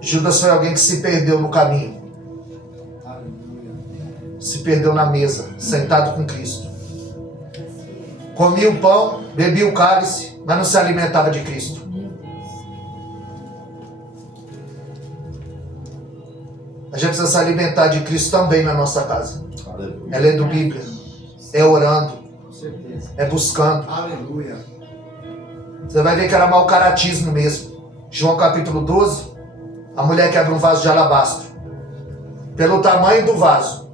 Judas foi alguém que se perdeu no caminho. Se perdeu na mesa, sentado com Cristo. Comia o pão, bebia o cálice, mas não se alimentava de Cristo. A gente precisa se alimentar de Cristo também na nossa casa. É lendo Bíblia, é orando, é buscando. Aleluia. Você vai ver que era mau caratismo mesmo. João capítulo 12, a mulher quebra um vaso de alabastro. Pelo tamanho do vaso,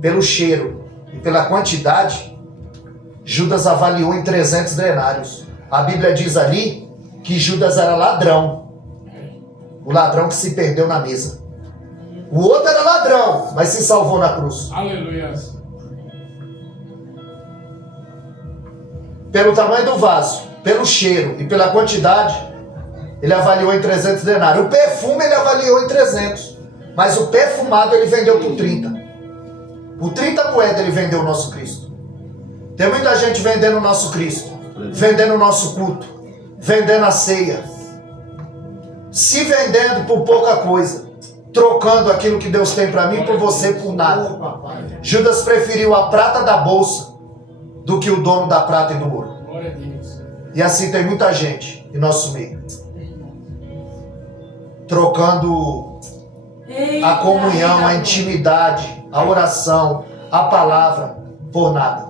pelo cheiro e pela quantidade, Judas avaliou em 300 denários. A Bíblia diz ali que Judas era ladrão. O ladrão que se perdeu na mesa. O outro era ladrão, mas se salvou na cruz. Aleluia. Pelo tamanho do vaso, pelo cheiro e pela quantidade, ele avaliou em 300 denários. O perfume ele avaliou em 300. Mas o perfumado ele vendeu por 30. Por 30 moedas ele vendeu o nosso Cristo. Tem muita gente vendendo o nosso Cristo, vendendo o nosso culto, vendendo a ceia, se vendendo por pouca coisa, trocando aquilo que Deus tem para mim por você por nada. Judas preferiu a prata da bolsa do que o dono da prata e do ouro. Glória a Deus. E assim tem muita gente em nosso meio, trocando a comunhão, a intimidade, a oração, a palavra por nada.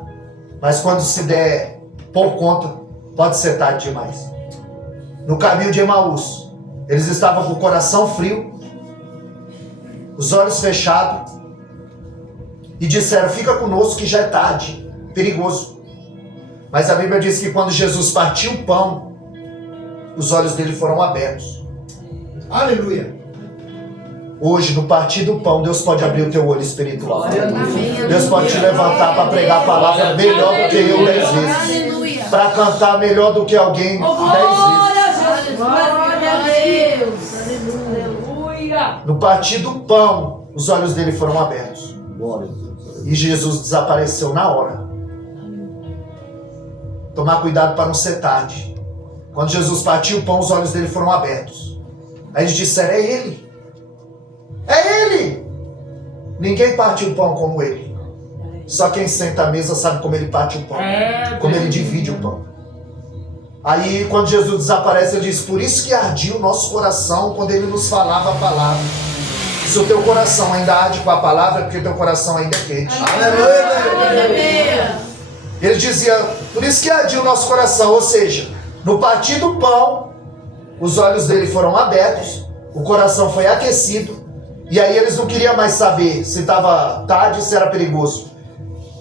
Mas quando se der por conta, pode ser tarde demais. No caminho de Emaús, eles estavam com o coração frio, os olhos fechados, e disseram, fica conosco que já é tarde, perigoso. Mas a Bíblia diz que quando Jesus partiu o pão, os olhos dele foram abertos. Aleluia. Hoje, no partir do pão, Deus pode abrir o teu olho espiritual. Amém. Deus pode te levantar para pregar a palavra melhor do que eu 10 vezes. Aleluia. Para cantar melhor do que alguém 10 vezes. Glória a Deus. Deus. Aleluia. Aleluia. No partir do pão, os olhos dele foram abertos. Glória a Deus. E Jesus desapareceu na hora. Tomar cuidado para não ser tarde. Quando Jesus partiu o pão, os olhos dele foram abertos. Aí eles disseram, é ele. É ele. Ninguém parte o pão como ele. Só quem senta à mesa sabe como ele parte o pão. Como ele divide o pão. Aí quando Jesus desaparece, ele diz, por isso que ardia o nosso coração quando ele nos falava a palavra. Se o teu coração ainda arde com a palavra, é porque o teu coração ainda é quente. Aleluia. Ele dizia, por isso que ardia o nosso coração. Ou seja, no partir do pão, os olhos dele foram abertos, o coração foi aquecido, e aí eles não queriam mais saber se estava tarde, se era perigoso.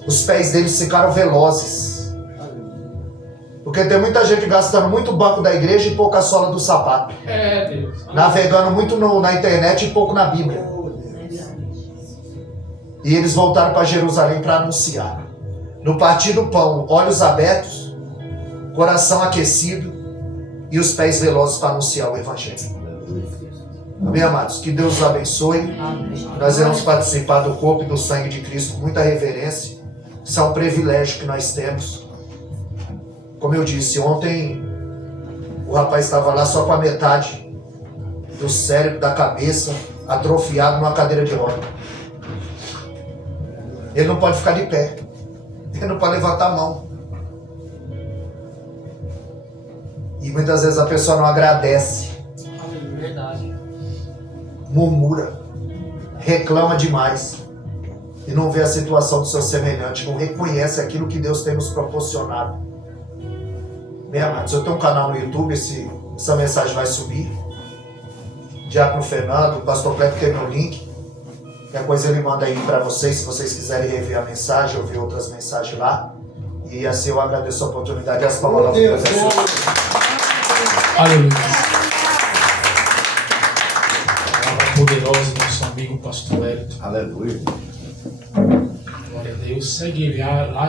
Os pés deles ficaram velozes. Porque tem muita gente gastando muito banco da igreja e pouca sola do sapato. Deus. Navegando muito na internet e pouco na Bíblia. E eles voltaram para Jerusalém para anunciar. No partir do pão, olhos abertos, coração aquecido e os pés velozes para anunciar o Evangelho. Amém, amados? Que Deus os abençoe. Nós iremos participar do corpo e do sangue de Cristo com muita reverência. Isso é um privilégio que nós temos. Como eu disse, ontem o rapaz estava lá só com a metade do cérebro, da cabeça, atrofiado numa cadeira de roda. Ele não pode ficar de pé. Ele não pode levantar a mão. E muitas vezes a pessoa não agradece. Verdade. Murmura. Reclama demais. E não vê a situação do seu semelhante. Não reconhece aquilo que Deus tem nos proporcionado. Bem, amados, eu tenho um canal no YouTube, essa mensagem vai subir. Diácono Fernando, o pastor Cleber tem meu link. Qualquer coisa ele manda aí para vocês, se vocês quiserem rever a mensagem, ouvir outras mensagens lá. E assim eu agradeço a oportunidade e as palavras do professor. Aleluia. Palavra poderosa do nosso amigo pastor Hélio. Aleluia. Glória a Deus. Segue ele lá.